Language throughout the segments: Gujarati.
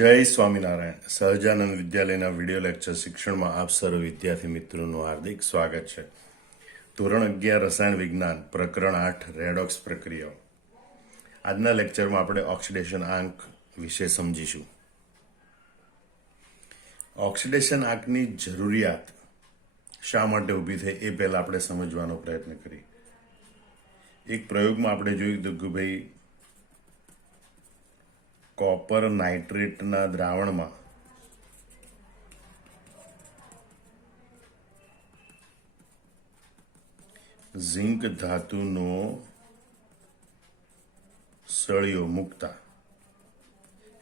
જય સ્વામિનારાયણ. સહજાનંદ વિદ્યાલયના વિડીયો લેક્ચર શિક્ષણમાં આપ સર્વ વિદ્યાર્થી મિત્રોનું હાર્દિક સ્વાગત છે. ધોરણ 11 રસાયણ વિજ્ઞાન પ્રકરણ 8 રેડોક્સ પ્રક્રિયાઓ. આજના લેક્ચરમાં આપણે ઓક્સિડેશન આંક વિશે સમજીશું. ઓક્સિડેશન આંકની જરૂરિયાત શા માટે ઊભી થઈ એ પહેલા આપણે સમજવાનો પ્રયત્ન કરીએ. એક પ્રયોગમાં આપણે જોયું હતું કે ભાઈ કોપર નાઇટ્રેટના દ્રાવણમાં ઝિંક ધાતુનો સળિયો મૂકતા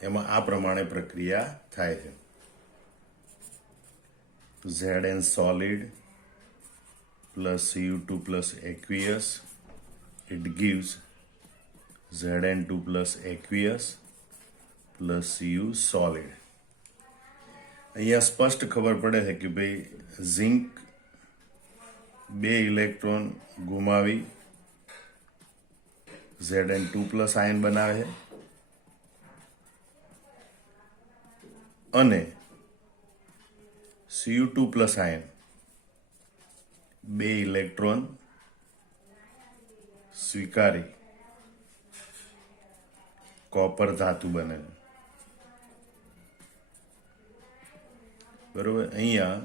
એમાં આ પ્રમાણે પ્રક્રિયા થાય છે. Zn solid plus Cu2 plus aqueous, it gives Zn2 plus aqueous plus Cu solid. અહીંયા સ્પષ્ટ ખબર પડે છે કે ભાઈ ઝિંક 2 ઇલેક્ટ્રોન ગુમાવી Zn2 પ્લસ આયન બનાવે છે અને Cu2 પ્લસ આયન 2 ઇલેક્ટ્રોન સ્વીકારી કોપર ધાતુ બને છે. બરોબર. અહીંયા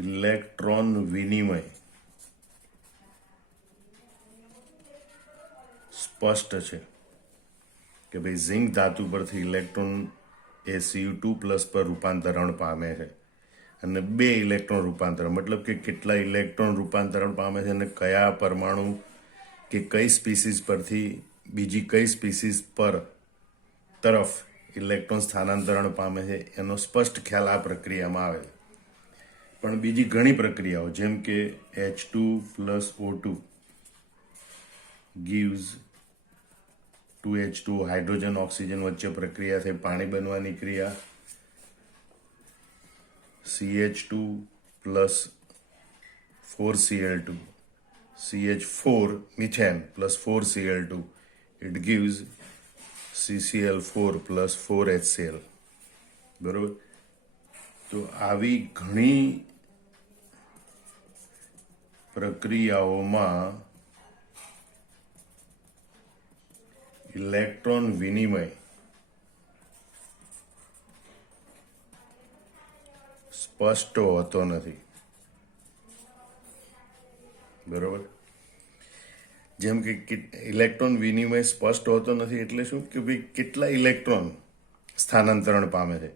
ઇલેક્ટ્રોન વિનિમય સ્પષ્ટ છે કે ભાઈ ઝિંક ધાતુ પરથી ઇલેક્ટ્રોન એ Cu2 પ્લસ પર રૂપાંતરણ પામે છે અને 2 ઇલેક્ટ્રોન રૂપાંતરણ મતલબ કે કેટલા ઇલેક્ટ્રોન રૂપાંતરણ પામે છે અને કયા પરમાણુ કે કઈ સ્પીસીસ પરથી બીજી કઈ સ્પીસીસ પર તરફ ઇલેક્ટ્રોન સ્થાનાંતરણ પામે છે એનો સ્પષ્ટ ખ્યાલ આ પ્રક્રિયામાં આવે છે. પણ બીજી ઘણી પ્રક્રિયાઓ જેમ કે H2 plus O2 gives 2H2 hydrogen oxygen વચ્ચે પ્રક્રિયા થઈ પાણી બનવાની ક્રિયા, CH2 plus 4Cl2 CH4 methane plus 4Cl2 it gives CCl4 plus 4HCl. બરોબર. તો આવી ઘણી પ્રક્રિયાઓમાં ઇલેક્ટ્રોન વિનિમય સ્પષ્ટ હોતો નથી. બરોબર. જેમ કે ઇલેક્ટ્રોન વિનિમય સ્પષ્ટ હોતો નથી એટલે શું કે ભાઈ કેટલા ઇલેક્ટ્રોન સ્થાનાંતરણ પામે છે,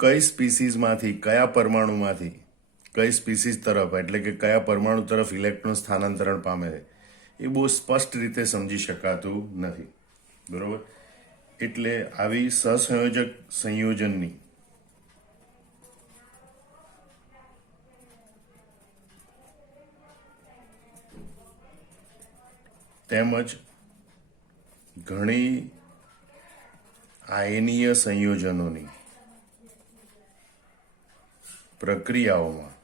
કઈ સ્પીસીસમાંથી કયા પરમાણુમાંથી કઈ સ્પીસીસ તરફ એટલે કે કયા પરમાણુ તરફ ઇલેક્ટ્રોન સ્થાનાંતરણ પામે છે એ બહુ સ્પષ્ટ રીતે સમજી શકાતું નથી. બરોબર. એટલે આવી સહસંયોજક સંયોજનની તેમજ ઘણી આયનીય સંયોજનોની પ્રક્રિયાઓમાં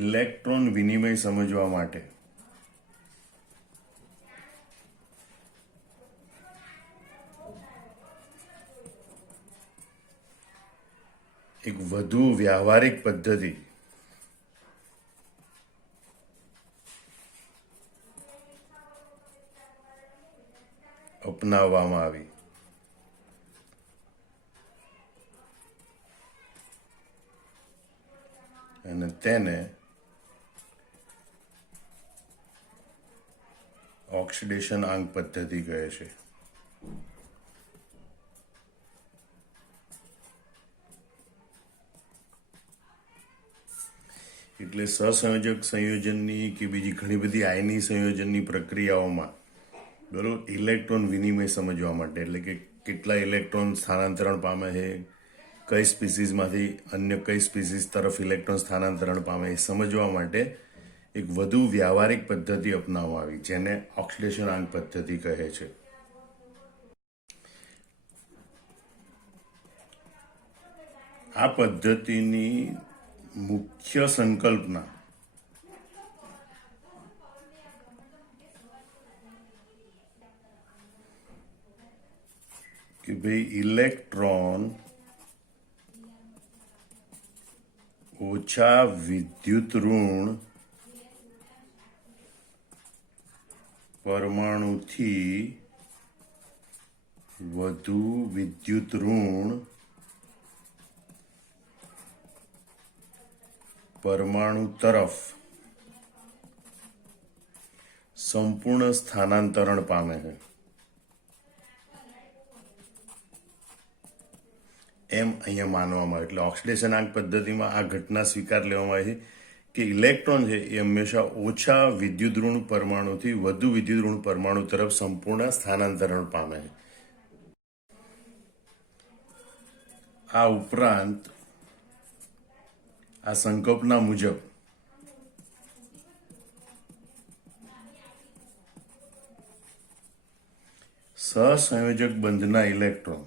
ઇલેક્ટ્રોન વિનિમય સમજવા માટે એક વધુ વ્યવહારિક પદ્ધતિ અપનાવવામાં આવી. અને તેને ઓક્સિડેશન આંક પદ્ધતિ કહે છે. એટલે સહસંયોજક સંયોજનની કે બીજી ઘણી બધી આયની સંયોજનની પ્રક્રિયાઓમાં બરોબર ઇલેક્ટ્રોન વિનિમય સમજવા માટે એટલે કે કેટલા ઇલેક્ટ્રોન સ્થાનાંતરણ પામે છે, કઈ સ્પીસીસમાંથી અન્ય કઈ સ્પીસીસ તરફ ઇલેક્ટ્રોન સ્થાનાંતરણ પામે એ સમજવા માટે એક વધુ વ્યવહારિક પદ્ધતિ અપનાવવામાં આવી જેને ઓક્સિડેશન આંક પદ્ધતિ કહે છે. આ પદ્ધતિની મુખ્ય સંકલ્પના કે ભાઈ ઇલેક્ટ્રોન ઓછા વિદ્યુત ઋણ પરમાણુથી વધુ વિદ્યુત ઋણ પરમાણુ તરફ સંપૂર્ણ સ્થાનાંતરણ પામે છે એમ અહીંયા માનવામાં આવે. એટલે ઓક્સિડેશન આંક પદ્ધતિમાં આ ઘટના સ્વીકાર લેવામાં આવે છે કે ઇલેક્ટ્રોન છે એ હંમેશા ઓછા વિદ્યુત ઋણ પરમાણુથી વધુ વિદ્યુત ઋણ પરમાણુ તરફ સંપૂર્ણ સ્થાનાંતરણ પામે છે. આ ઉપરાંત આ સંકલ્પના મુજબ સહસંયોજક બંધના ઇલેક્ટ્રોન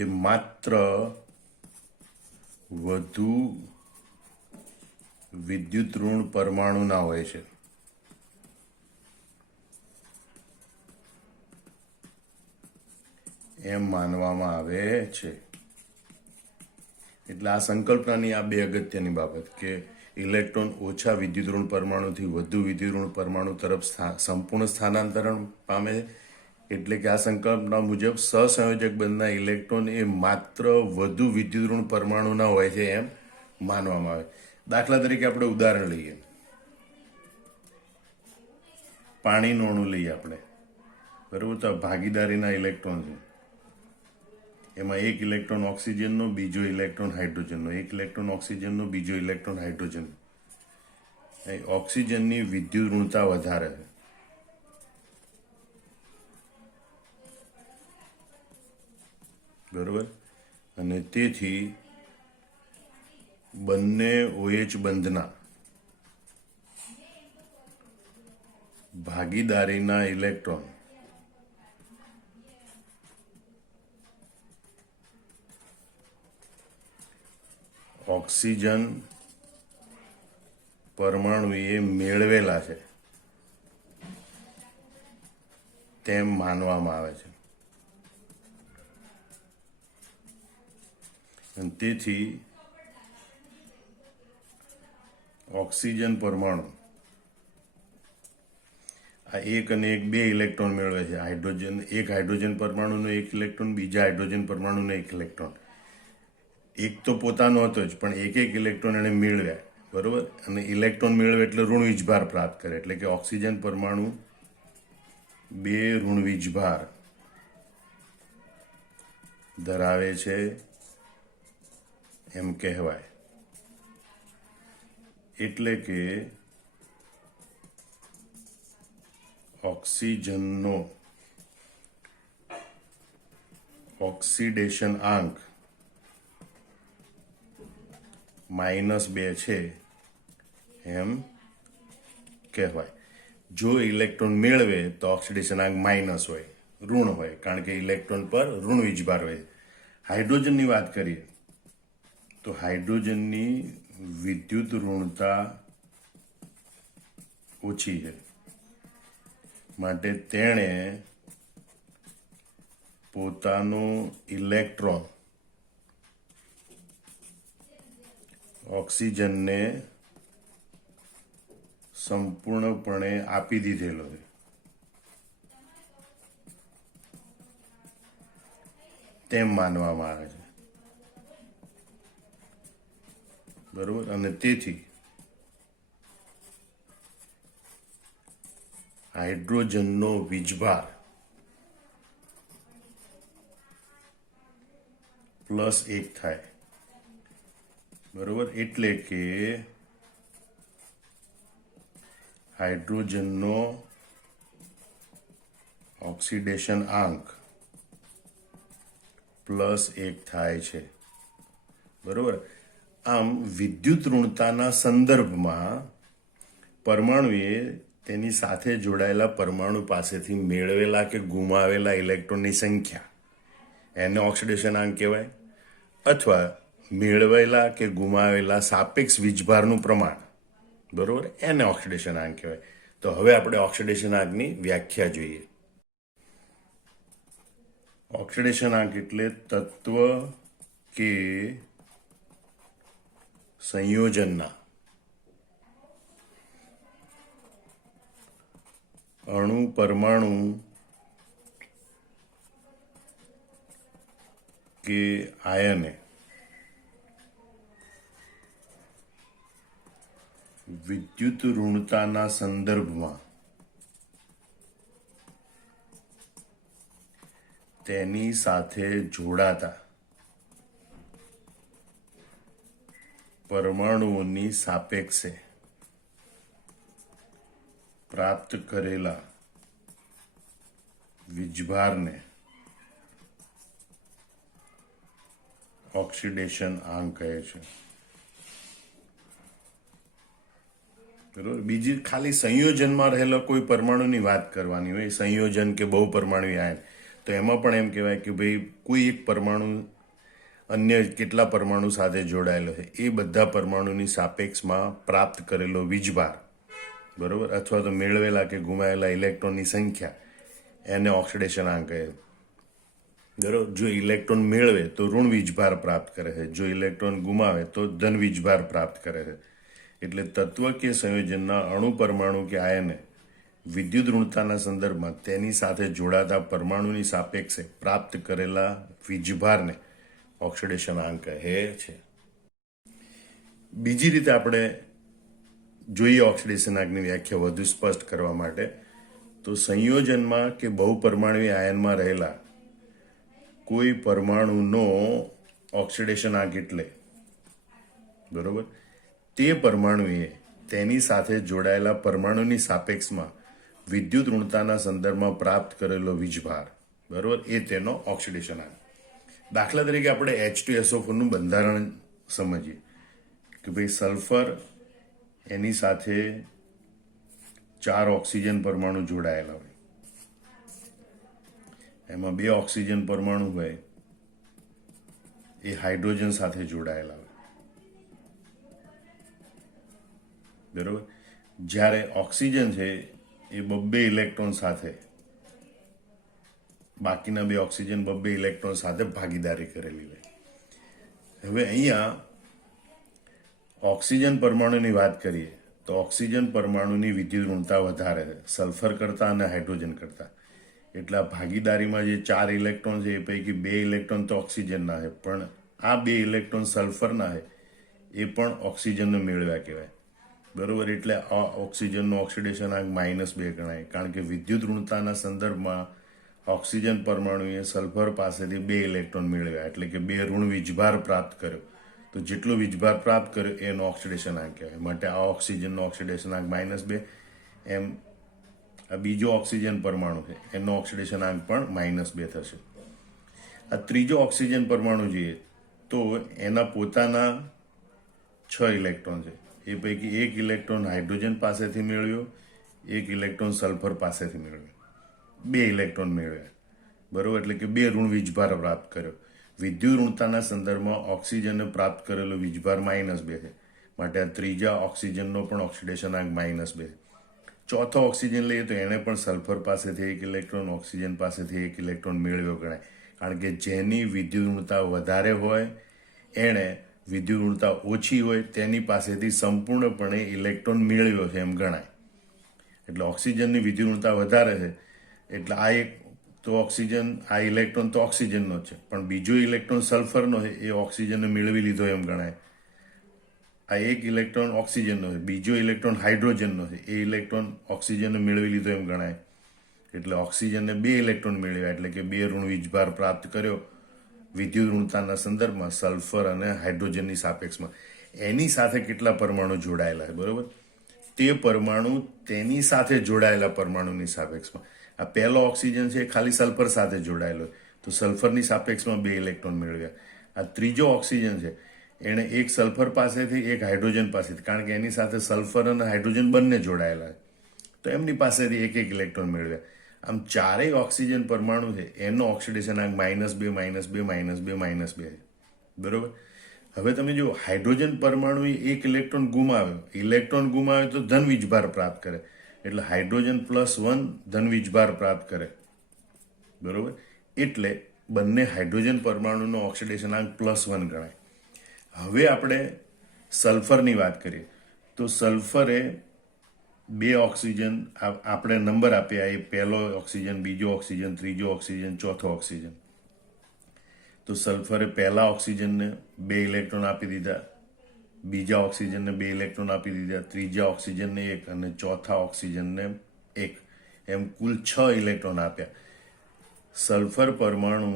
એ માત્ર વધુ વિદ્યુત ઋણ પરમાણુના હોય છે. એમ માનવામાં આવે છે. એટલે આ સંકલ્પનાની આ બે અગત્યની બાબત કે ઇલેક્ટ્રોન ઓછા વિદ્યુત ઋણ પરમાણુથી વધુ વિદ્યુત ઋણ પરમાણુ તરફ સંપૂર્ણ સ્થાનાંતરણ પામે છે. એટલે કે આ સંકલ્પના મુજબ સહસંયોજક બંધના ઇલેક્ટ્રોન એ માત્ર વધુ વિદ્યુત ઋણ પરમાણુના હોય છે એમ માનવામાં આવે. દાખલા તરીકે આપણે ઉદાહરણ લઈએ, પાણીનું અણુ લઈએ આપણે, બરાબર. તો ભાગીદારીના ઇલેક્ટ્રોન છે, એમાં એક ઇલેક્ટ્રોન ઓક્સિજનનો, બીજો ઇલેક્ટ્રોન હાઇડ્રોજનનો, એક ઇલેક્ટ્રોન ઓક્સિજનનો, બીજો ઇલેક્ટ્રોન હાઇડ્રોજન. ઓક્સિજનની વિદ્યુત ઋણતા વધારે છે, બરોબર. અને તેથી બંને OH બંધના ભાગીદારીના ઇલેક્ટ્રોન ઓક્સિજન પરમાણુએ મેળવેલા છે તેમ માનવામાં આવે છે. અને તેથી ઓક્સિજન પરમાણુ આ એક અને એક બે ઇલેક્ટ્રોન મેળવે છે. હાઇડ્રોજન, એક હાઇડ્રોજન પરમાણુનો એક ઇલેક્ટ્રોન, બીજા હાઇડ્રોજન પરમાણુનો એક ઇલેક્ટ્રોન. એક તો પોતાનો હતો જ, પણ એક એક ઇલેક્ટ્રોન એને મેળવ્યા, બરોબર. અને ઇલેક્ટ્રોન મેળવે એટલે ઋણ વીજભાર પ્રાપ્ત કરે. એટલે કે ઓક્સિજન પરમાણુ બે ઋણ વીજભાર ધરાવે છે એમ કહેવાય. એટલે કે ઓક્સિજનનો ઓક્સિડેશન આંક -2 છે એમ કહેવાય. જો ઇલેક્ટ્રોન મેળવે તો ઓક્સિડેશન આંક માઇનસ હોય, ઋણ હોય, કારણ કે ઇલેક્ટ્રોન પર ઋણ વીજભાર હોય. હાઇડ્રોજનની વાત કરીએ તો હાઇડ્રોજનની વિદ્યુત ઋણતા ઓછી છે, માટે તેણે પોતાનો ઇલેક્ટ્રોન ઓક્સિજનને સંપૂર્ણપણે આપી દીધેલો છે. તેમ માનવામાં આવે છે, બરોબર. અને તેથી હાઇડ્રોજનનો વીજભાર +1 થાય, બરોબર. એટલે કે હાઇડ્રોજનનો ઓક્સિડેશન આંક +1 થાય છે, બરોબર. આમ વિદ્યુત ઋણતાના સંદર્ભમાં પરમાણુએ તેની સાથે જોડાયેલા પરમાણુ પાસેથી મેળવેલા કે ગુમાવેલા ઇલેક્ટ્રોનની સંખ્યા, એને ઓક્સિડેશન આંક કહેવાય. અથવા મેળવેલા કે ગુમાવેલા સાપેક્ષ વીજભારનું પ્રમાણ, બરોબર, એને ઓક્સિડેશન આંક કહેવાય. તો હવે આપણે ઓક્સિડેશન આંકની વ્યાખ્યા જોઈએ. ઓક્સિડેશન આંક એટલે તત્વ કે સંયોજનના અણુ પરમાણુ કે આયને વિદ્યુત ઋણતાના સંદર્ભમાં તેની સાથે જોડાતા પરમાણુઓની સાપેક્ષે પ્રાપ્ત કરેલા વીજભારને ઓક્સિડેશન આંક કહે છે. બરોબર, બીજી ખાલી સંયોજનમાં રહેલા કોઈ પરમાણુની વાત કરવાની હોય, સંયોજન કે બહુ પરમાણુ આયન, તો એમાં પણ એમ કહેવાય કે ભાઈ કોઈ એક પરમાણુ અન્ય કેટલા પરમાણુ સાથે જોડાયેલો છે, એ બધા પરમાણુની સાપેક્ષમાં પ્રાપ્ત કરેલો વીજભાર, બરોબર, અથવા તો મેળવેલા કે ગુમાયેલા ઇલેક્ટ્રોનની સંખ્યા, એને ઓક્સિડેશન આંક કહે છે. બરોબર, જો ઇલેક્ટ્રોન મેળવે તો ઋણ વીજભાર પ્રાપ્ત કરે છે, જો ઇલેક્ટ્રોન ગુમાવે તો ધન વીજભાર પ્રાપ્ત કરે છે. એટલે તત્વ કે સંયોજનના અણુ પરમાણુ કે આયને વિદ્યુત ઋણતાના સંદર્ભમાં તેની સાથે જોડાતા પરમાણુની સાપેક્ષે પ્રાપ્ત કરેલા વીજભારને ઓક્સિડેશન આંક કહે છે. બીજી રીતે આપણે જોઈએ ઓક્સિડેશન આંકની વ્યાખ્યા વધુ સ્પષ્ટ કરવા માટે, તો સંયોજનમાં કે બહુપરમાણુય આયનમાં રહેલા કોઈ પરમાણુનો ઓક્સિડેશન આંક એટલે, બરોબર, તે પરમાણુએ તેની સાથે જોડાયેલા પરમાણુની સાપેક્ષમાં વિદ્યુત ઋણતાના સંદર્ભમાં પ્રાપ્ત કરેલો વીજભાર, બરોબર, એ તેનો ઓક્સિડેશન આંક. દાખલા તરીકે આપણે H2SO4 નું બંધારણ સમજીએ કે ભાઈ સલ્ફર, એની સાથે 4 ઓક્સિજન પરમાણુ જોડાયેલા હોય, એમાં 2 ઓક્સિજન પરમાણુ હોય એ હાઇડ્રોજન સાથે જોડાયેલા હોય, બરોબર. જ્યારે ઓક્સિજન છે એ 2 ઇલેક્ટ્રોન સાથે, બાકીના 2 ઓક્સિજન 2 ઇલેક્ટ્રોન સાથે ભાગીદારી કરેલી હોય. હવે અહીંયા ઓક્સિજન પરમાણુની વાત કરીએ તો ઓક્સિજન પરમાણુની વિદ્યુત ઋણતા વધારે છે સલ્ફર કરતા અને હાઇડ્રોજન કરતા. એટલે આ ભાગીદારીમાં જે 4 ઇલેક્ટ્રોન છે એ પૈકી 2 ઇલેક્ટ્રોન તો ઓક્સિજનના છે, પણ આ 2 ઇલેક્ટ્રોન સલ્ફરના છે એ પણ ઓક્સિજનને મેળવ્યા કહેવાય, બરોબર. એટલે આ ઓક્સિજનનો ઓક્સિડેશન આંક -2 ગણાય, કારણ કે વિદ્યુત ઋણતાના સંદર્ભમાં ઓક્સિજન પરમાણુએ સલ્ફર પાસેથી 2 ઇલેક્ટ્રોન મેળવ્યા, એટલે કે 2 ઋણ વીજભાર પ્રાપ્ત કર્યો. તો જેટલો વીજભાર પ્રાપ્ત કર્યો એનો ઓક્સિડેશન આંક કહેવાય. માટે આ ઓક્સિજનનો ઓક્સિડેશન આંક -2, એમ આ બીજો ઓક્સિજન પરમાણુ છે એનો ઓક્સિડેશન આંક પણ -2 થશે. આ ત્રીજો ઓક્સિજન પરમાણુ જોઈએ તો એના પોતાના 6 ઇલેક્ટ્રોન છે, એ પૈકી 1 ઇલેક્ટ્રોન હાઇડ્રોજન પાસેથી મેળવ્યો, 1 ઇલેક્ટ્રોન સલ્ફર પાસેથી મેળવ્યો, 2 ઇલેક્ટ્રોન મેળવ્યા, બરોબર. એટલે કે 2 ઋણ વીજભાર પ્રાપ્ત કર્યો. વિદ્યુત ઋણતાના સંદર્ભમાં ઓક્સિજનને પ્રાપ્ત કરેલો વીજભાર -2 છે, માટે આ ત્રીજા ઓક્સિજનનો પણ ઓક્સિડેશન આંક -2. ચોથો ઓક્સિજન લઈએ તો એને પણ સલ્ફર પાસેથી 1 ઇલેક્ટ્રોન, ઓક્સિજન પાસેથી 1 ઇલેક્ટ્રોન મેળવ્યો ગણાય, કારણ કે જેની વિદ્યુત ઋણતા વધારે હોય એણે વિદ્યુત ઋણતા ઓછી હોય તેની પાસેથી સંપૂર્ણપણે ઇલેક્ટ્રોન મેળવ્યો છે એમ ગણાય. એટલે ઓક્સિજનની વિદ્યુત ઋણતા વધારે છે એટલે આ એક તો ઓક્સિજન, આ ઇલેક્ટ્રોન તો ઓક્સિજનનો છે, પણ બીજો ઇલેક્ટ્રોન સલ્ફરનો છે એ ઓક્સિજનને મેળવી લીધો એમ ગણાય. આ 1 ઇલેક્ટ્રોન ઓક્સિજનનો છે, બીજો ઇલેક્ટ્રોન હાઇડ્રોજનનો છે, એ ઇલેક્ટ્રોન ઓક્સિજનને મેળવી લીધો એમ ગણાય. એટલે ઓક્સિજનને 2 ઇલેક્ટ્રોન મેળવ્યા, એટલે કે 2 ઋણ વીજભાર પ્રાપ્ત કર્યો વિદ્યુત ઋણતાના સંદર્ભમાં સલ્ફર અને હાઇડ્રોજનની સાપેક્ષમાં. એની સાથે કેટલા પરમાણુ જોડાયેલા છે, બરોબર, તે પરમાણુ તેની સાથે જોડાયેલા પરમાણુની સાપેક્ષમાં. આ પહેલો ઓક્સિજન છે એ ખાલી સલ્ફર સાથે જોડાયેલો, તો સલ્ફરની સાપેક્ષમાં 2 ઇલેક્ટ્રોન મેળવ્યા. આ ત્રીજો ઓક્સિજન છે એણે 1 સલ્ફર પાસેથી 1 હાઇડ્રોજન પાસેથી, કારણ કે એની સાથે સલ્ફર અને હાઇડ્રોજન બંને જોડાયેલા છે, તો એમની પાસેથી 1 ઇલેક્ટ્રોન મેળવ્યા. આમ ચારેય ઓક્સિજન પરમાણુ છે એનો ઓક્સિડેશન આંક -2, -2, -2, -2 છે, બરોબર. હવે તમે જો હાઇડ્રોજન પરમાણુ એક ઇલેક્ટ્રોન ગુમાવે તો ધન વીજભાર પ્રાપ્ત કરે, એટલે હાઇડ્રોજન +1 ધન વીજભાર પ્રાપ્ત કરે, બરોબર. એટલે બંને હાઇડ્રોજન પરમાણુનો ઓક્સિડેશનાંક +1 ગણાય. હવે આપણે સલ્ફરની વાત કરીએ તો સલ્ફરે 2 ઓક્સિજન આપણે નંબર આપ્યા, એ પહેલો ઓક્સિજન, બીજો ઓક્સિજન, ત્રીજો ઓક્સિજન, ચોથો ઓક્સિજન. તો સલ્ફરે પહેલા ઓક્સિજનને 2 ઇલેક્ટ્રોન આપી દીધા, બીજા ઓક્સિજનને 2 ઇલેક્ટ્રોન આપી દીધા, ત્રીજા ઓક્સિજનને 1 અને ચોથા ઓક્સિજનને 1, એમ કુલ 6 ઇલેક્ટ્રોન આપ્યા. સલ્ફર પરમાણુ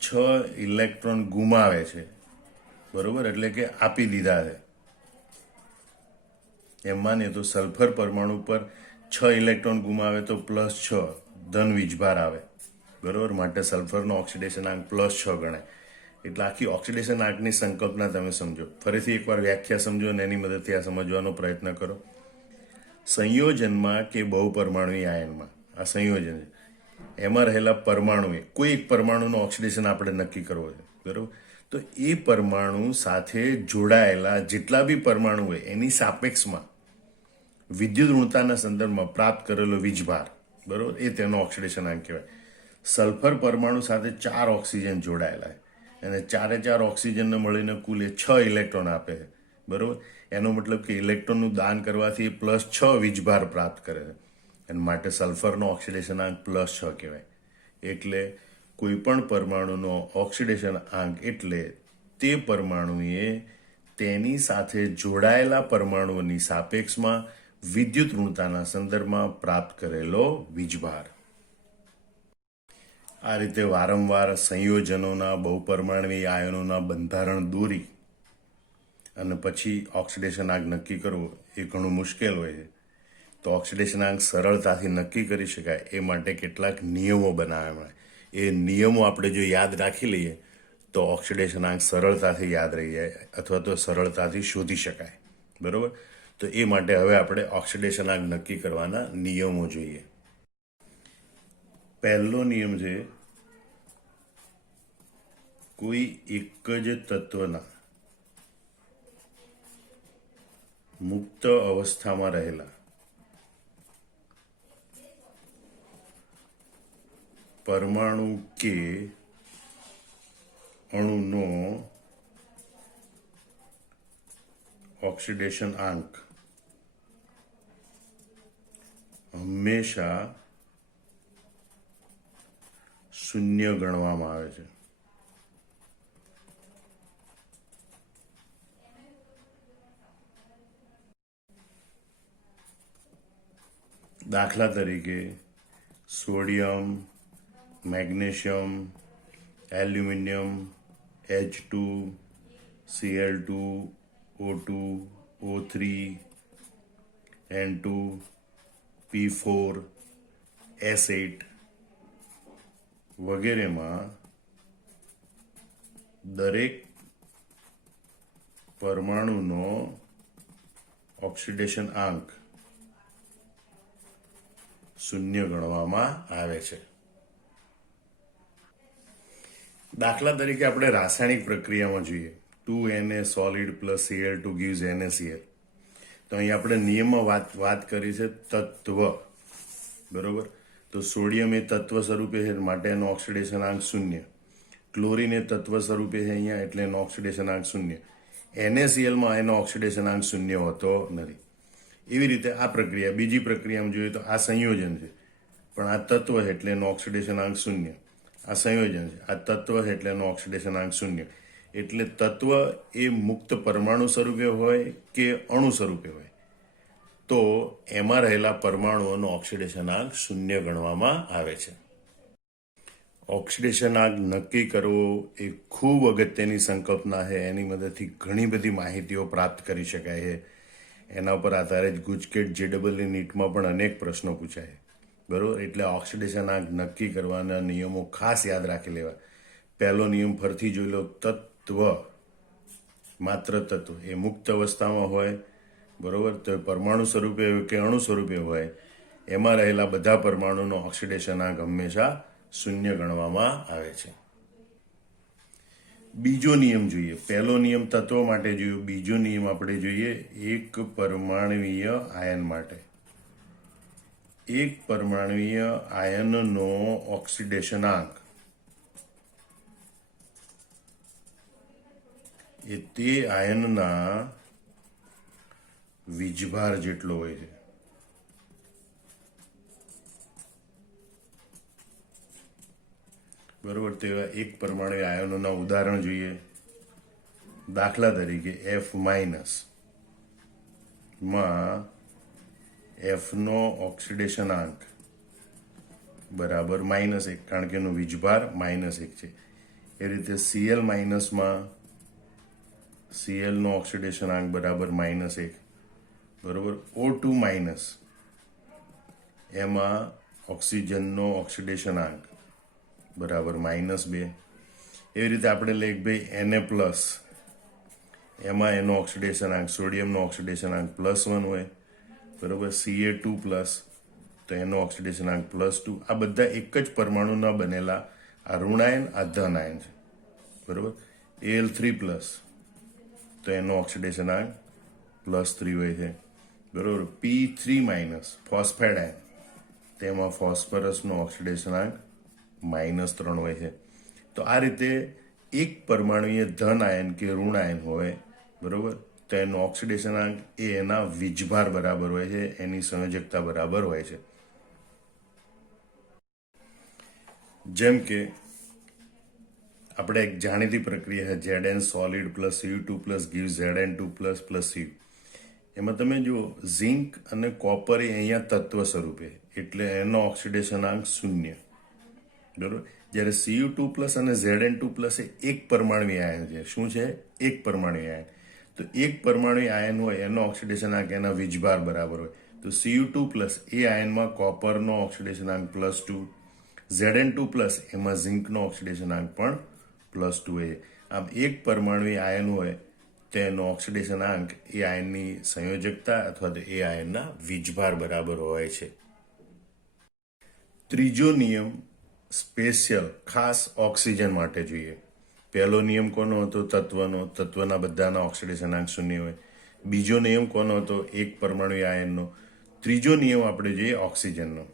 6 ઇલેક્ટ્રોન ગુમાવે છે, બરોબર, એટલે કે આપી દીધા છે. એમ માનીએ તો સલ્ફર પરમાણુ પર 6 ઇલેક્ટ્રોન ગુમાવે તો +6 ધન વીજભાર આવે, બરોબર. માટે સલ્ફરનો ઓક્સિડેશનાંક +6 ગણાય. એટલે આખી ઓક્સિડેશન આંકની સંકલ્પના તમે સમજો. ફરીથી એકવાર વ્યાખ્યા સમજો અને એની મદદથી આ સમજવાનો પ્રયત્ન કરો. સંયોજનમાં કે બહુપરમાણુય આયનમાં, આ સંયોજન છે, એમાં રહેલા પરમાણુએ કોઈ એક પરમાણુનો ઓક્સિડેશન આપણે નક્કી કરવો છે, બરોબર. તો એ પરમાણુ સાથે જોડાયેલા જેટલા બી પરમાણુ હોય એની સાપેક્ષમાં વિદ્યુત ઋણતાના સંદર્ભમાં પ્રાપ્ત કરેલો વીજભાર, બરોબર, એ તેનો ઓક્સિડેશનાંક કહેવાય. સલ્ફર પરમાણુ સાથે 4 ઓક્સિજન જોડાયેલા છે અને 4 ઓક્સિજનને મળીને કુલ 6 ઇલેક્ટ્રોન આપે છે, બરોબર. એનો મતલબ કે ઇલેક્ટ્રોનનું દાન કરવાથી +6 વીજભાર પ્રાપ્ત કરે છે અને માટે સલ્ફરનો ઓક્સિડેશનાંક +6 કહેવાય. એટલે કોઈ પણ પરમાણુનો ઓક્સિડેશન આંક એટલે તે પરમાણુએ તેની સાથે જોડાયેલા પરમાણુઓની સાપેક્ષમાં વિદ્યુત ઋણતાના સંદર્ભમાં પ્રાપ્ત કરેલો વીજભાર. આ રીતે વારંવાર સંયોજનોના બહુપરમાણુય આયનોના બંધારણ દોરી અને પછી ઓક્સિડેશનાંક નક્કી કરવો એ ઘણું મુશ્કેલ હોય છે. તો ઓક્સિડેશનાંક સરળતાથી નક્કી કરી શકાય એ માટે કેટલાક નિયમો બનાવ્યા. એ નિયમો આપણે જો યાદ રાખી લઈએ તો ઓક્સિડેશનાંક સરળતાથી યાદ રહી જાય અથવા તો સરળતાથી શોધી શકાય, બરોબર. તો એ માટે હવે આપણે ઓક્સિડેશનાંક નક્કી કરવાના નિયમો જોઈએ. પહેલો નિયમ છે, કોઈ એક જ તત્વના મુક્ત અવસ્થામાં રહેલા પરમાણુ કે અણુનો ઓક્સિડેશન આંક હંમેશા 0 ગણવામાં આવે છે. દાખલા તરીકે sodium, magnesium, aluminium, H2, Cl2, O2, O3, N2, P4, S8 વગેરેમાં દરેક પરમાણુનો ઓક્સિડેશન આંક 0 ગણવામાં આવે છે. દાખલા તરીકે આપણે રાસાયણિક પ્રક્રિયામાં જોઈએ, 2Na solid plus Cl2 gives NaCl. તો અહીં આપણે નિયમમાં વાત કરી છે તત્વ, બરોબર. તો સોડિયમ એ તત્વ સ્વરૂપે છે માટે એનો ઓક્સિડેશનાંક 0. ક્લોરીન એ તત્વ સ્વરૂપે છે અહીંયા એટલે એનો ઓક્સિડેશનાંક 0. NaClમાં એનો ઓક્સિડેશનાંક 0 હોતો નથી. એવી રીતે આ પ્રક્રિયા, બીજી પ્રક્રિયામાં જોઈએ તો આ સંયોજન છે પણ આ તત્વ છે એટલે એનો ઓક્સિડેશનાંક 0. આ સંયોજન છે, આ તત્વ છે એટલે એનો ઓક્સિડેશનાંક 0. એટલે તત્વ એ મુક્ત પરમાણુ સ્વરૂપે હોય કે અણુ સ્વરૂપે હોય તો એમાં રહેલા પરમાણુઓનો ઓક્સિડેશનાંક 0 ગણવામાં આવે છે. ઓક્સિડેશનાંક નક્કી કરવો એ ખૂબ અગત્યની સંકલ્પના છે. એની મદદથી ઘણી બધી માહિતીઓ પ્રાપ્ત કરી શકાય છે. એના પર આધારિત ગુજકેટ JEE નીટમાં પણ અનેક પ્રશ્નો પૂછાય, બરોબર. એટલે ઓક્સિડેશનાંક નક્કી કરવાના નિયમો ખાસ યાદ રાખી લેવા. પહેલો નિયમ ફરીથી જોઈ લો, તત્વ, માત્ર તત્વ એ મુક્ત અવસ્થામાં હોય, બરોબર. તો પરમાણુ સ્વરૂપે હોય કે અણુ સ્વરૂપે હોય એમાં રહેલા બધા પરમાણુનો ઓક્સિડેશનાંક હંમેશા 0 ગણવામાં આવે છે. બીજો નિયમ જોઈએ. પહેલો નિયમ તત્વો માટે જોયો, બીજો નિયમ આપણે જોઈએ એક પરમાણવીય આયન માટે. એક પરમાણવીય આયનનો ઓક્સિડેશનાંક એ તે આયનના વીજભાર જેટલો હોય છે. બરોબર. તેવા એક પરમાણુ આયનોના ઉદાહરણ જોઈએ. દાખલા તરીકે F- માં F નો ઓક્સિડેશનાંક બરાબર -1, કારણ કે એનો વીજભાર -1 છે. એ રીતે Cl- માં Cl નો ઓક્સિડેશનાંક બરાબર -1, બરોબર. O2- એમાં ઓક્સિજનનો ઓક્સિડેશનાંક બરાબર -2. એવી રીતે આપણે લઈએ ભાઈ Na+, એમાં એનો ઓક્સિડેશનાંક સોડિયમનો ઓક્સિડેશનાંક +1 હોય, બરોબર. Ca2+, તો એનો ઓક્સિડેશનાંક +2. આ બધા એક જ પરમાણુના બનેલા આ ઋણાયન, આ ધન આયન છે, બરોબર. Al3+, તો એનો ઓક્સિડેશનાંક +3 હોય છે, બરોબર. P3- ફોસ્ફેટ આયન, તેમાં ફોસ્ફરસનો ઓક્સિડેશનાંક -3 હોય છે. તો આ રીતે એક પરમાણુએ ધન આયન કે ઋણ આયન હોય, બરોબર, તો એનો ઓક્સિડેશનાંક એ એના વીજભાર બરાબર હોય છે, એની સંયોજકતા બરાબર હોય છે. જેમ કે આપણે એક જાણીતી પ્રક્રિયા છે Zn solid + Cu2 + gives Zn2 + Cu. એમાં તમે જુઓ ઝિંક અને કોપર એ અહીંયા તત્વ સ્વરૂપે, એટલે એનો ઓક્સિડેશનાંક 0, બરોબર. જ્યારે Cu2+ અને Zn2+ એ એક પરમાણુ આયન છે. શું છે? એક પરમાણુ આયન. તો એક પરમાણુ આયન હોય એનો ઓક્સિડેશનાંક એના વીજભાર બરાબર હોય. તો Cu2+ એ આયનમાં કોપરનો ઓક્સિડેશનાંક +2, Zn2+ એમાં ઝિંકનો ઓક્સિડેશનાંક પણ +2 હોય. આમ એક પરમાણુ આયન હોય તેનો ઓક્સિડેશનાંક એ આયનની સંયોજકતા અથવા તો એ આયનના વીજભાર બરાબર હોય છે. ત્રીજો નિયમ સ્પેશિયલ ખાસ ઓક્સિજન માટે જોઈએ. પહેલો નિયમ કોનો હતો? તત્વનો. તત્વના બધાના ઓક્સિડેશનાંક 0 હોય. બીજો નિયમ કોનો હતો? એક પરમાણુ આયનનો. ત્રીજો નિયમ આપણે જોઈએ ઓક્સિજનનો.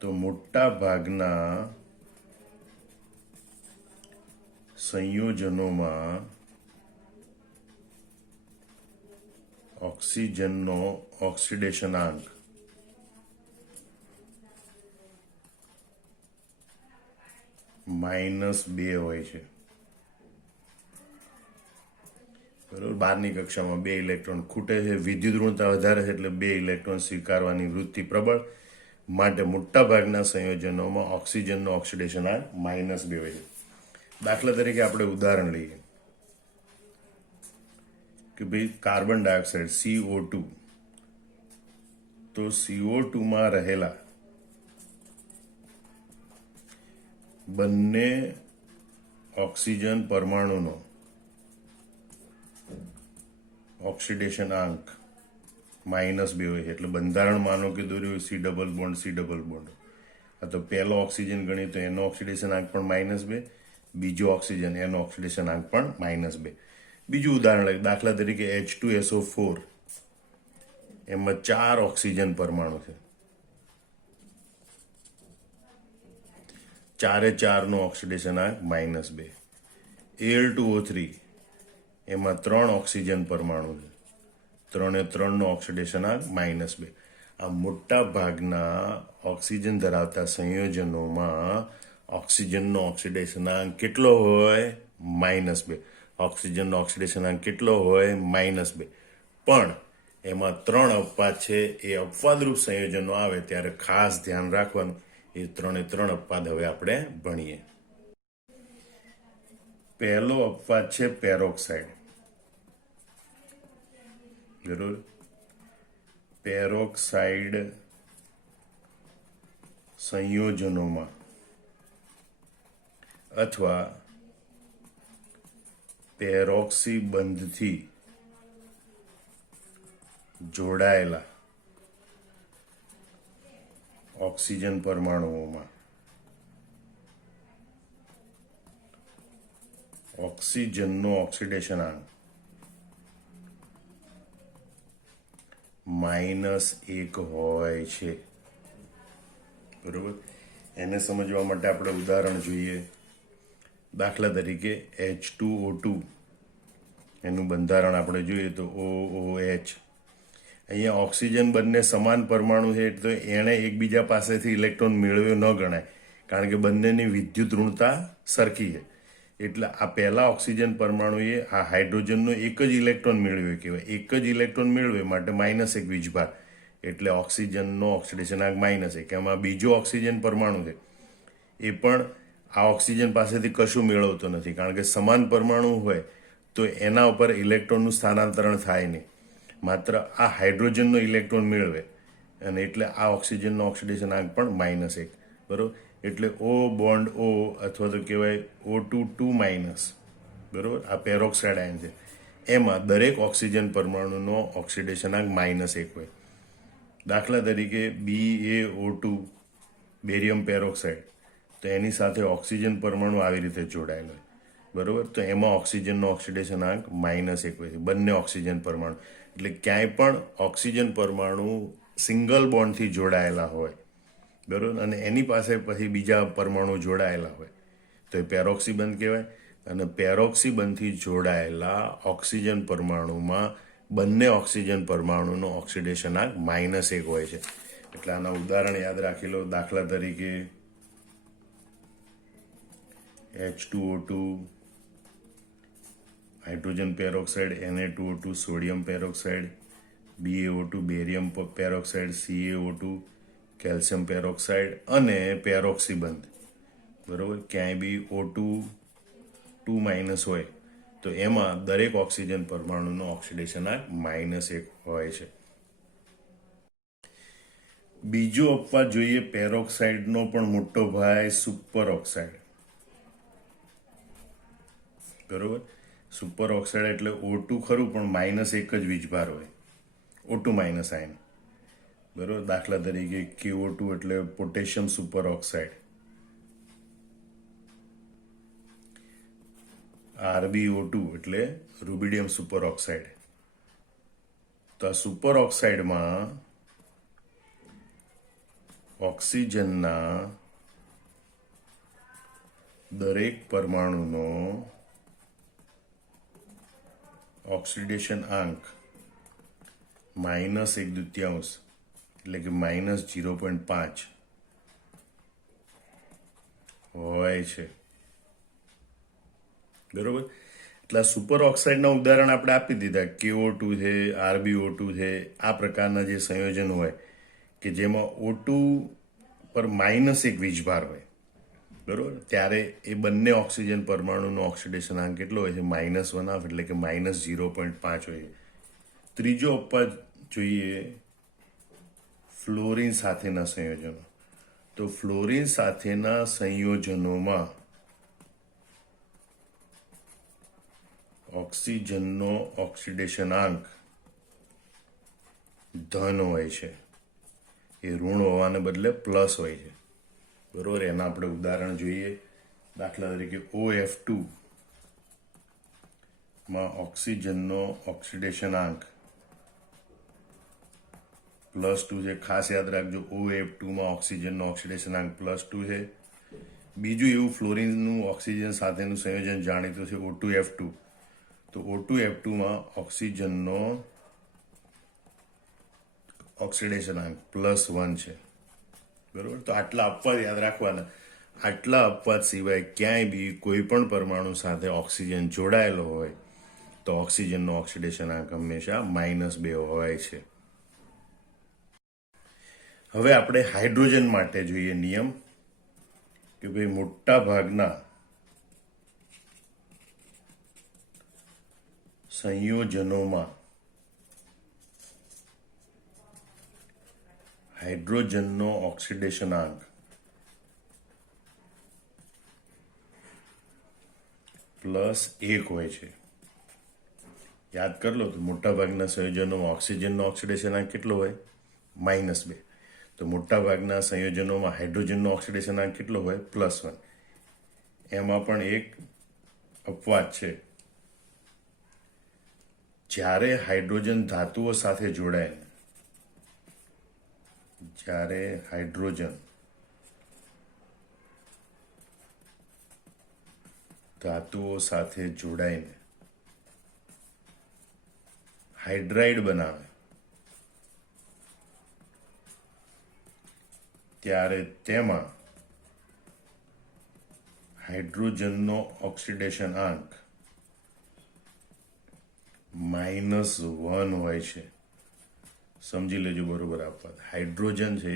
તો મોટા ભાગના સંયોજનોમાં ઓક્સિજનનો ઓક્સિડેશનાંક -2 હોય છે, બરોબર. 12મી કક્ષામાં 2 ઇલેક્ટ્રોન ખૂટે છે, વિદ્યુત ઋણતા વધારે છે એટલે 2 ઇલેક્ટ્રોન સ્વીકારવાની વૃત્તિ પ્રબળ, માટે મોટાભાગના સંયોજનોમાં ઓક્સિજનનો ઓક્સિડેશનાંક -2 હોય છે. દાખલા તરીકે આપણે ઉદાહરણ લઈએ કે ભાઈ કાર્બન ડાયોક્સાઇડ CO2, તો CO2માં રહેલા બંને ઓક્સિજન પરમાણુનો ઓક્સિડેશનાંક -2 હોય છે. એટલે બંધારણ માનો કે દોર્યું C double bond C double bond, આ તો પહેલો ઓક્સિજન ગણી તો એનો ઓક્સિડેશનાંક પણ -2, બીજો ઓક્સિજન એનો ઓક્સિડેશનાંક પણ -2. બીજું ઉદાહરણ લઈએ, દાખલા તરીકે H2SO4, એમાં 4 ઓક્સિજન પરમાણુ છે, 4 નો ઓક્સિડેશનાંક -2. Al2O3, એમાં 3 ઓક્સિજન પરમાણુ છે, 3 નો ઓક્સિડેશનાંક -2. આ મોટા ભાગના ઓક્સિજન ધરાવતા સંયોજનોમાં ઓક્સિજનનો ઓક્સિડેશનાંક કેટલો હોય? -2. ઓક્સિજનનો ઓક્સિડેશનાંક કેટલો હોય? -2. પણ એમાં 3 અપવાદ છે. એ અપવાદરૂપ સંયોજનો આવે ત્યારે ખાસ ધ્યાન રાખવાનું. એ 3 અપવાદ હવે આપણે ભણીએ. પહેલો અપવાદ છે પેરોક્સાઇડ, બરોબર. પેરોક્સાઇડ સંયોજનોમાં અથવા પેરોક્સી બંધથી જોડાયેલા ઓક્સિજન પરમાણુઓમાં ઓક્સિજનનો ઓક્સિડેશન આંક -1 હોય છે, બરોબર. એને સમજવા માટે આપણે ઉદાહરણ જોઈએ. દાખલા તરીકે H2O2 એનું બંધારણ આપણે જોઈએ તો OOH. અહીંયા ઓક્સિજન બંને સમાન પરમાણુ છે, તો એણે એકબીજા પાસેથી ઇલેક્ટ્રોન મેળવ્યો ન ગણાય, કારણ કે બંનેની વિદ્યુત ઋણતા સરખી છે. એટલે આ પહેલા ઓક્સિજન પરમાણુએ આ હાઇડ્રોજનનો એક જ ઇલેક્ટ્રોન મેળવ્યો કહેવાય. એક જ ઇલેક્ટ્રોન મેળવે માટે -1 વીજભાર, એટલે ઓક્સિજનનો ઓક્સિડેશન આંક -1. એમાં બીજો ઓક્સિજન પરમાણુ છે, એ પણ આ ઓક્સિજન પાસેથી કશું મેળવતો નથી, કારણ કે સમાન પરમાણુ હોય તો એના ઉપર ઇલેક્ટ્રોનનું સ્થાનાંતરણ થાય નહીં, માત્ર આ હાઇડ્રોજનનો ઇલેક્ટ્રોન મેળવે, અને એટલે આ ઓક્સિજનનો ઓક્સિડેશન આંક પણ -1, બરોબર. એટલે O બોન્ડ O અથવા તો કહેવાય O2 2-, બરોબર. આ પેરોક્સાઇડ આયન છે, એમાં દરેક ઓક્સિજન પરમાણુનો ઓક્સિડેશન આંક -1 હોય. દાખલા તરીકે BaO2 બેરિયમ પેરોક્સાઇડ, તો એની સાથે ઓક્સિજન પરમાણુ આવી રીતે જોડાયેલો હોય, બરોબર. તો એમાં ઓક્સિજનનો ઓક્સિડેશન આંક -1 હોય છે, બંને ઓક્સિજન પરમાણુ. એટલે ક્યાંય પણ ઓક્સિજન પરમાણુ સિંગલ બોન્ડથી જોડાયેલા હોય, બરોબર, અને એની પાસે પછી બીજા પરમાણુ જોડાયેલા હોય તો એ પેરોક્સીબંધ કહેવાય. અને પેરોક્સીબંધથી જોડાયેલા ઓક્સિજન પરમાણુમાં બંને ઓક્સિજન પરમાણુનો ઓક્સિડેશન આંક -1 હોય છે. એટલે આના ઉદાહરણ યાદ રાખી લો. દાખલા તરીકે H2O2 hydrogen peroxide, Na2O2 sodium peroxide, BaO2 barium peroxide, CaO2 calcium peroxide અને પેરોક્સીબંધ, બરોબર. ક્યાંય બી O2 2- હોય તો એમાં દરેક ઓક્સિજન પરમાણુનો ઓક્સિડેશન આંક -1 હોય છે. બીજો અપવાદ જોઈએ પેરોક્સાઇડનો પણ મોટો ભાઈ સુપર ઓક્સાઇડ, બરોબર. સુપર ઓક્સાઇડ એટલે O2 ખરું પણ -1 જ વીજભાર હોય, O2- આયન, બરોબર. દાખલા તરીકે KO2 એટલે પોટેશિયમ સુપર ઓક્સાઇડ, RbO2 એટલે રૂબિડિયમ સુપર ઓક્સાઇડ. તો આ સુપર ઓક્સાઇડમાં ઓક્સિજનના દરેક પરમાણુનો ઓક્સિડેશન આંક -1/2, એટલે કે -0.5 હોય છે, બરોબર. એટલે સુપર ઓક્સાઇડના ઉદાહરણ આપણે આપી દીધા. KO2 છે, RbO2 છે, આ પ્રકારના જે સંયોજન હોય કે જેમાં O2 પર -1 વીજભાર હોય, બરોબર, ત્યારે એ બંને ઓક્સિજન પરમાણુનો ઓક્સિડેશન આંક કેટલો હોય છે? -1/2, એટલે કે -0.5 હોય છે. ત્રીજો અપવાદ જોઈએ ફ્લોરિન સાથેના સંયોજનો. તો ફ્લોરિન સાથેના સંયોજનોમાં ઓક્સિજનનો ઓક્સિડેશન આંક ધન હોય છે, એ ઋણ હોવાને બદલે પ્લસ હોય છે, બરોબર. એના આપણે ઉદાહરણ જોઈએ. દાખલા તરીકે OF2 માં ઓક્સિજનનો ઓક્સિડેશન આંક +2 છે. ખાસ યાદ રાખજો, OF2 માં ઓક્સિજનનો ઓક્સિડેશન આંક +2 છે. બીજું એવું ફ્લોરિનનું ઓક્સિજન સાથેનું સંયોજન જાણીતું છે O2F2. તો O2F2 માં ઓક્સિજનનો ઓક્સિડેશન આંક +1 છે, બરોબર. તો આટલા અપવાદ યાદ રાખવાના. આટલા અપવાદ સિવાય ક્યાંય બી કોઈ પણ પરમાણુ સાથે ઓક્સિજન જોડાયેલો હોય તો ઓક્સિજનનો ઓક્સિડેશન આંક હંમેશા -2 હોય છે. હવે આપણે હાઇડ્રોજન માટે જોઈએ નિયમ કે ભાઈ મોટા ભાગના સંયોજનોમાં હાઇડ્રોજનનો ઓક્સિડેશન આંક +1 હોય છે. યાદ કરી લો તો મોટાભાગના સંયોજનોમાં ઓક્સિજનનો ઓક્સિડેશન આંક કેટલો હોય? -2. તો મોટાભાગના સંયોજનોમાં હાઇડ્રોજનનો ઓક્સિડેશન આંક કેટલો હોય? +1. એમાં પણ એક અપવાદ છે. જ્યારે હાઇડ્રોજન ધાતુઓ સાથે જોડાય, જ્યારે હાઇડ્રોજન ધાતુઓ સાથે જોડાઈને હાઇડ્રાઇડ બનાવે, ત્યારે તેમાં હાઇડ્રોજનનો ઓક્સિડેશન આંક -1 હોય છે. સમજી લેજો બરોબર. આપવા હાઇડ્રોજન છે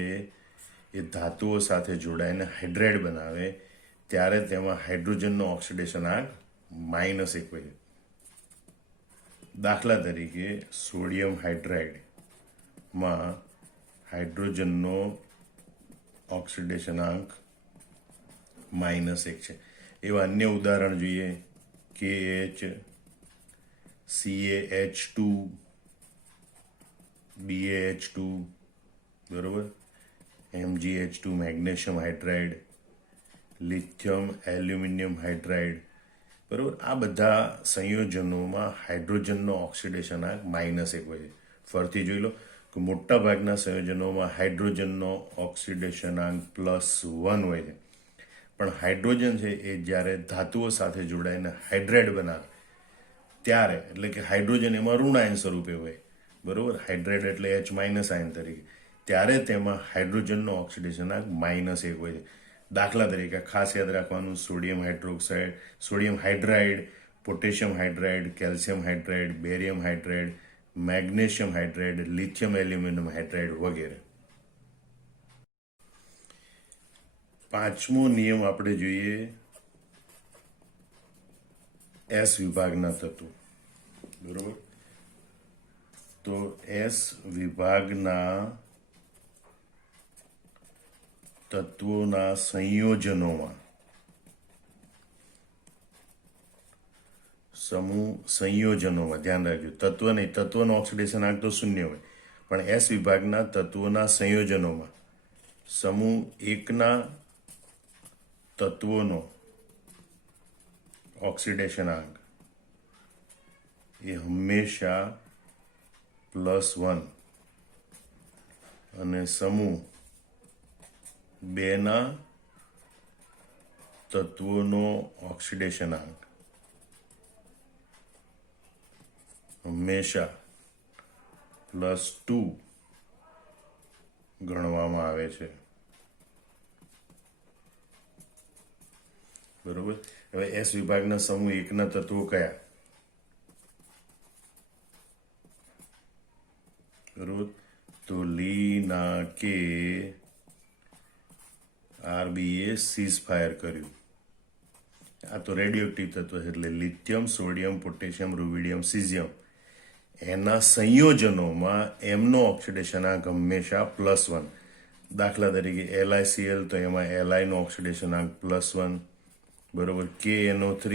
એ ધાતુઓ સાથે જોડાઈને હાઇડ્રાઇડ બનાવે ત્યારે તેમાં હાઇડ્રોજનનો ઓક્સિડેશન આંક -1 હોય છે. દાખલા તરીકે સોડિયમ હાઇડ્રાઇડમાં હાઇડ્રોજનનો ઓક્સિડેશન આંક -1 છે. એવા અન્ય ઉદાહરણ જોઈએ. KH, CaH2, BaH2, બરોબર, MgH2 magnesium hydride, lithium aluminium hydride, બરોબર. આ બધા સંયોજનોમાં હાઇડ્રોજનનો ઓક્સિડેશન આંક -1 હોય છે. ફરીથી જોઈ લો કે મોટા ભાગના સંયોજનોમાં હાઇડ્રોજનનો ઓક્સિડેશન આંક +1 હોય છે. પણ હાઇડ્રોજન છે એ જ્યારે ધાતુઓ સાથે જોડાઈને હાઇડ્રાઇડ બનાવે ત્યારે, એટલે કે હાઇડ્રોજન એમાં ઋણ આયન સ્વરૂપે હોય, બરોબર, હાઇડ્રાઇડ એટલે H- આયન તરીકે, ત્યારે તેમાં હાઇડ્રોજનનો ઓક્સિડેશન આંક -1 હોય છે. દાખલા તરીકે ખાસ યાદ રાખવાનું, sodium hydroxide, sodium hydride, potassium hydride, calcium hydride, barium hydride, magnesium hydride, lithium aluminium hydride વગેરે. પાંચમો નિયમ આપણે જોઈએ S વિભાગના તત્વો, બરોબર. તો S વિભાગના તત્વોના સંયોજનોમાં ધ્યાન રાખજો, તત્વ નહીં, તત્વનો ઓક્સિડેશન આંક તો 0 હોય, પણ S વિભાગના તત્વોના સંયોજનોમાં સમૂહ 1ના તત્વોનો ઓક્સિડેશન આંક એ હંમેશા +1 અને સમૂહ 2ના તત્વોનો ઓક્સિડેશન આંક હંમેશા +2 ગણવામાં આવે છે, બરોબર. હવે S વિભાગના સમૂહ 1ના તત્વો કયા? બરોબર. તો લીના કે RBએ સીઝ ફાયર કર્યું. આ તો રેડિયોએક્ટિવ તત્વ છે, એટલે lithium, sodium, potassium, rubidium, caesium એના સંયોજનોમાં એમનો ઓક્સિડેશન આંક હંમેશા +1. દાખલા તરીકે LiCl, તો એમાં Liનો ઓક્સિડેશન આંક +1, બરોબર. KNO3,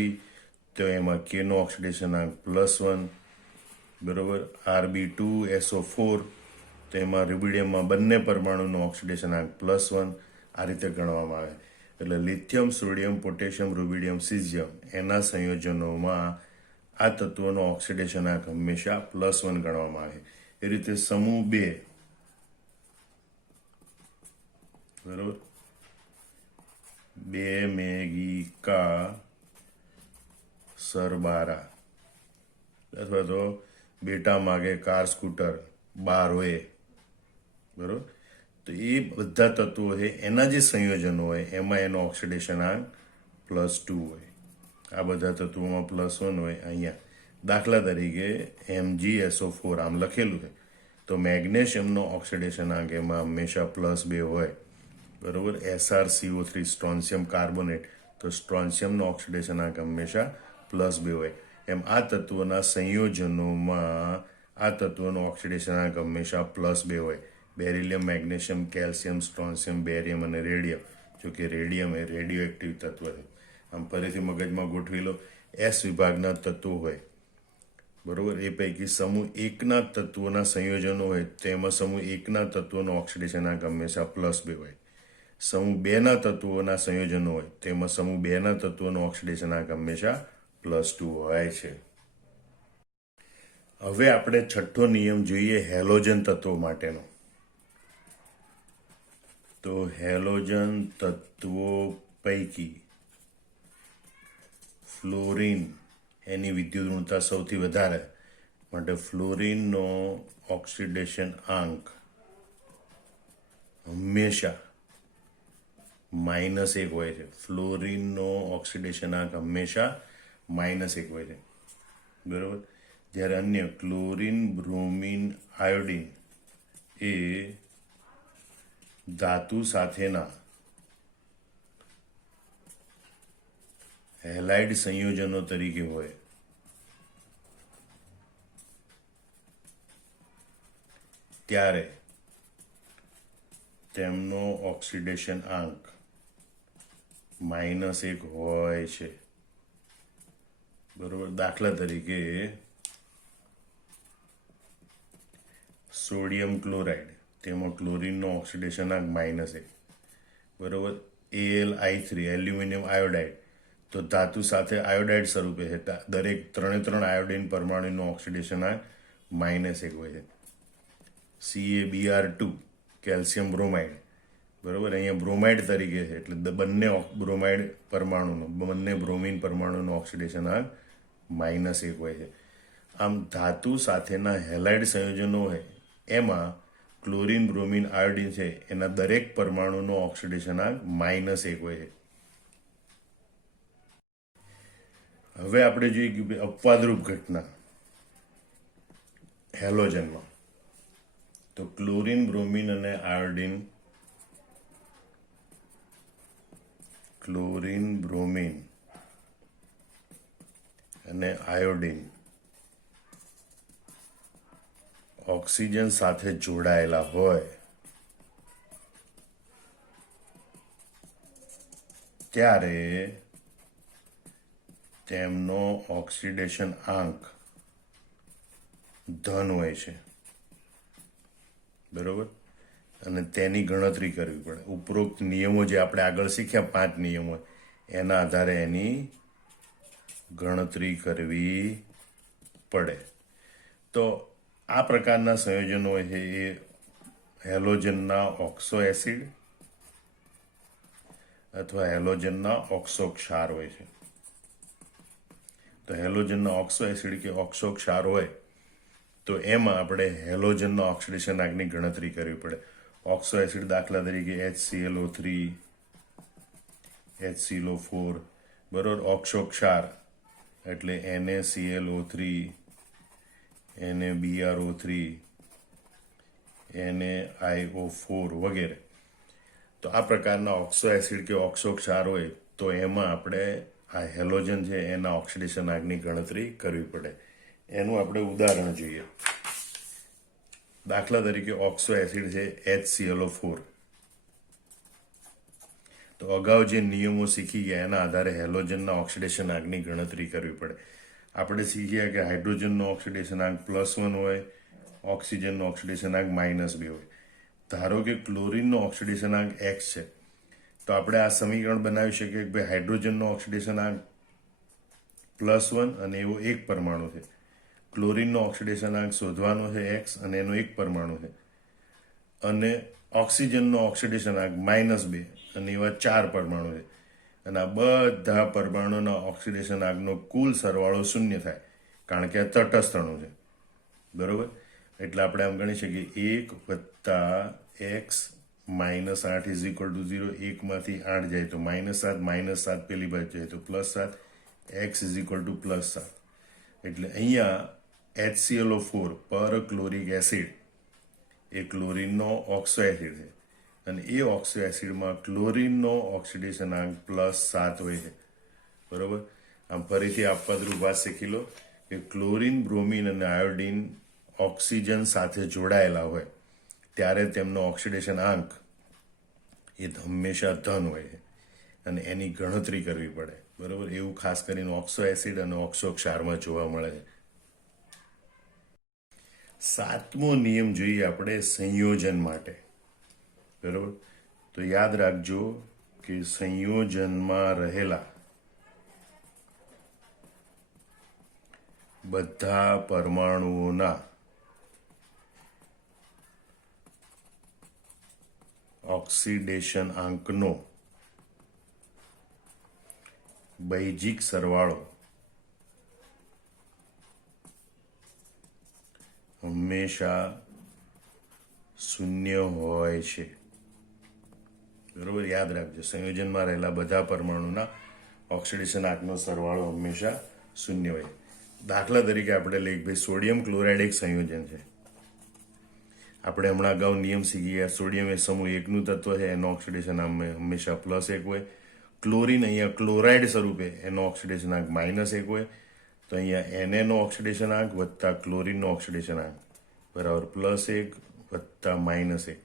તો એમાં Kનો ઓક્સિડેશન આંક +1, બરોબર. Rb2SO4, તો એમાં રૂબિડિયમમાં બંને પરમાણુનો ઓક્સિડેશન આંક +1. આ રીતે ગણવામાં આવે. એટલે lithium, sodium, potassium, rubidium, caesium એના સંયોજનોમાં આ તત્વોનો ઓક્સિડેશન આંક હંમેશા +1 ગણવામાં આવે. એ રીતે સમૂહ 2, બરોબર, 2 મેગી કા સરબારા, અથવા તો બેટા માગે કાર સ્કૂટર 12 હોય, બરોબર. તો એ બધા તત્વો છે એના જે સંયોજનો હોય એમાં એનો ઓક્સિડેશન આંક +2 હોય. આ બધા તત્વોમાં +1 હોય. અહીંયા દાખલા તરીકે MgSO4 આમ લખેલું છે, તો મેગ્નેશિયમનો ઓક્સિડેશન આંક એમાં હંમેશા +2 હોય, બરોબર. SrCO3 સ્ટ્રોન્શિયમ કાર્બોનેટ, તો સ્ટ્રોન્શિયમનો ઓક્સિડેશન આંક હંમેશા +2 હોય. એમ આ તત્વોના સંયોજનોમાં આ તત્વોનો ઓક્સિડેશન આંક હંમેશા +2 હોય. બેરિલિયમ, મેગ્નેશિયમ, કેલ્શિયમ, સ્ટ્રોન્શિયમ, બેરિયમ અને રેડિયમ. જો કે રેડિયમ એ રેડિયોએક્ટિવ તત્વ છે. આમ ફરીથી મગજમાં ગોઠવી લો, S વિભાગના તત્વો હોય, બરોબર, એ પૈકી સમૂહ 1ના તત્વોના સંયોજનો હોય, તેમાં સમૂહ 1ના તત્વોનો ઓક્સિડેશન આંક હંમેશા +2 હોય. સમૂહ 2ના તત્વોના સંયોજનો હોય, તેમાં સમૂહ 2ના તત્વોનો ઓક્સિડેશન આંક હંમેશા +2 હોય છે. હવે આપણે છઠ્ઠો નિયમ જોઈએ હેલોજન તત્વો માટેનો. તો હેલોજન તત્વો પૈકી ફ્લોરિન એની વિદ્યુત ઋણતા સૌથી વધારે, માટે ફ્લોરિનનો ઓક્સિડેશન આંક હંમેશા -1 હોય છે. ફ્લોરિનનો ઓક્સિડેશન આંક હંમેશા -1 હોય છે, બરાબર. જ્યારે અન્ય ક્લોરિન, બ્રોમિન, આયોડિન એ ધાતુ સાથેના હેલાઇડ સંયોજનો તરીકે હોય, ત્યારે તેમનો ઓક્સિડેશન આંક -1 હોય છે, બરોબર. દાખલા તરીકે સોડિયમ ક્લોરાઇડ, તેમાં ક્લોરિનનો ઓક્સિડેશન આંક -1, બરોબર. AlI3 એલ્યુમિનિયમ આયોડાઇડ, તો ધાતુ સાથે આયોડાઇડ સ્વરૂપે છે, દરેક 3 આયોડિન પરમાણુનો ઓક્સિડેશન આંક -1 હોય છે. CaBr2 કેલ્શિયમ બ્રોમાઇડ, બરોબર. અહીંયા બ્રોમાઇડ તરીકે છે, એટલે બંને બ્રોમાઇડ પરમાણુનો, બંને બ્રોમિન પરમાણુનો ઓક્સિડેશન આંક -1 હોય છે. આમ ધાતુ સાથેના હેલાઇડ સંયોજનો હોય એમાં ક્લોરિન, બ્રોમિન, આયોડિન છે એના દરેક પરમાણુનો ઓક્સિડેશન આંક -1 હોય છે. હવે આપણે જોઈએ કે અપવાદરૂપ ઘટના હેલોજનમાં. તો ક્લોરિન, બ્રોમિન અને આયોડિન, ક્લોરિન, બ્રોમિન અને આયોડિન ઓક્સિજન સાથે જોડાયેલા હોય ત્યારે તેમનો ઓક્સિડેશન આંક ધન હોય છે, બરોબર. અને તેની ગણતરી કરવી પડે. ઉપરોક્ત નિયમો જે આપણે આગળ શીખ્યા 5 નિયમો, એના આધારે એની ગણતરી કરવી પડે. તો આ પ્રકારના સંયોજનો હોય છે એ હેલોજનના ઓક્સો એસિડ અથવા હેલોજનના ઓક્સો ક્ષાર હોય છે. તો હેલોજનના ઓક્સો એસિડ કે ઓક્સો ક્ષાર હોય તો એમાં આપણે હેલોજનના ઓક્સિડેશન આંકની ગણતરી કરવી પડે. ઓક્સો એસિડ દાખલા તરીકે HClO3, HClO4, બરોબર. ઓક્સો ક્ષાર એટલે NaClO3, NaBrO3, NaIO4 વગેરે. તો આ પ્રકારના ઓક્સો એસિડ કે ઓક્સો ક્ષાર હોય તો એમાં આપણે આ હેલોજન છે એના ઓક્સિડેશન આંકની ગણતરી કરવી પડે. એનું આપણે ઉદાહરણ જોઈએ. દાખલા તરીકે ઓક્સો એસિડ છે HClO4. તો અગાઉ જે નિયમો શીખી ગયા એના આધારે હેલોજનના ઓક્સિડેશન આંકની ગણતરી કરવી પડે. આપણે શીખ્યા કે હાઇડ્રોજનનો ઓક્સિડેશન આંક +1 હોય, ઓક્સિજનનો ઓક્સિડેશન આંક -2 હોય. ધારો કે ક્લોરિનનો ઓક્સિડેશન આંક x છે, તો આપણે આ સમીકરણ બનાવી શકીએ કે ભાઈ હાઇડ્રોજનનો ઓક્સિડેશન આંક +1 અને એવો એક પરમાણુ છે. ક્લોરિનનો ઓક્સિડેશન આંક શોધવાનો છે x અને એનો એક પરમાણુ છે, અને ઓક્સિજનનો ઓક્સિડેશન આંક -2 અને એવા 4 પરમાણુ છે. અને આ બધા પરમાણુના ઓક્સિડેશન આંકનો કુલ સરવાળો 0 થાય, કારણ કે આ તટસ્થ અણુ છે, બરોબર. એટલે આપણે આમ ગણી શકીએ 1 + x -8 = 0. 1માંથી 8 જાય તો -7, -7 પેલી બાજુ જાય તો +7, x = +7. એટલે અહીંયા HClO4 પર ક્લોરિક એસિડ એ ક્લોરિનનો ઓક્સો એસિડ છે, અને એ ઓક્સો એસિડમાં ક્લોરિનનો ઓક્સિડેશન આંક +7 હોય છે, બરોબર. આમ ફરીથી આપવાદરૂપ વાત શીખી લો કે ક્લોરિન, બ્રોમિન અને આયોડિન ઓક્સિજન સાથે જોડાયેલા હોય ત્યારે તેમનો ઓક્સિડેશન આંક એ હંમેશા ધન હોય છે, અને એની ગણતરી કરવી પડે, બરોબર. એવું ખાસ કરીને ઓક્સો એસિડ અને ઓક્સો ક્ષારમાં જોવા મળે છે. 7મો નિયમ જોઈએ આપણે સંયોજન માટે, બરોબર. તો યાદ રાખજો કે સંયોજનમાં રહેલા બધા પરમાણુઓના ઓક્સિડેશન આંકનો બૈજિક સરવાળો હંમેશા શૂન્ય હોય છે. બરોબર, યાદ રાખજો, સંયોજનમાં રહેલા બધા પરમાણુના ઓક્સિડેશન આંકનો સરવાળો હંમેશા શૂન્ય હોય. દાખલા તરીકે આપણે લઈએ ભાઈ સોડિયમ ક્લોરાઇડ એક સંયોજન છે. આપણે હમણાં અગાઉ નિયમ શીખી ગયા, સોડિયમ એ સમૂહ એકનું તત્વ છે, એનો ઓક્સિડેશન આંક હંમેશા +1 હોય. ક્લોરીન અહીંયા ક્લોરાઇડ સ્વરૂપે એનો ઓક્સિડેશન આંક -1 હોય. તો અહીંયા Na નો ઓક્સિડેશન આંક વત્તા ક્લોરીનનો ઓક્સિડેશન આંક બરાબર +1 વત્તા -1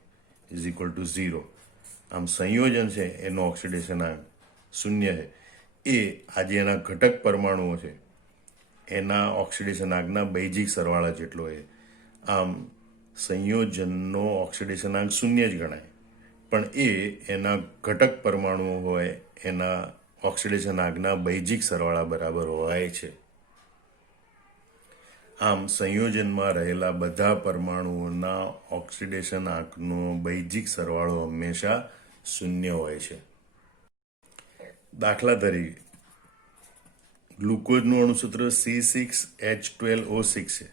ઇઝ ઇક્વલ ટુ 0. આમ સંયોજન છે એનો ઓક્સિડેશન આંક શૂન્ય છે. એ આજે એના ઘટક પરમાણુઓ છે એના ઓક્સિડેશન આંકના બૈજિક સરવાળા જેટલો છે. આમ સંયોજનનો ઓક્સિડેશન આંક શૂન્ય જ ગણાય, પણ એ એના ઘટક પરમાણુઓ હોય એના ઓક્સિડેશન આંકના બૈજિક સરવાળા બરાબર હોય છે. આમ સંયોજનમાં રહેલા બધા પરમાણુઓના ઓક્સિડેશન આંકનો બૈજિક સરવાળો હંમેશા શૂન્ય હોય છે. દાખલા તરીકે ગ્લુકોઝનું અણુસૂત્ર C6H12O6 છે.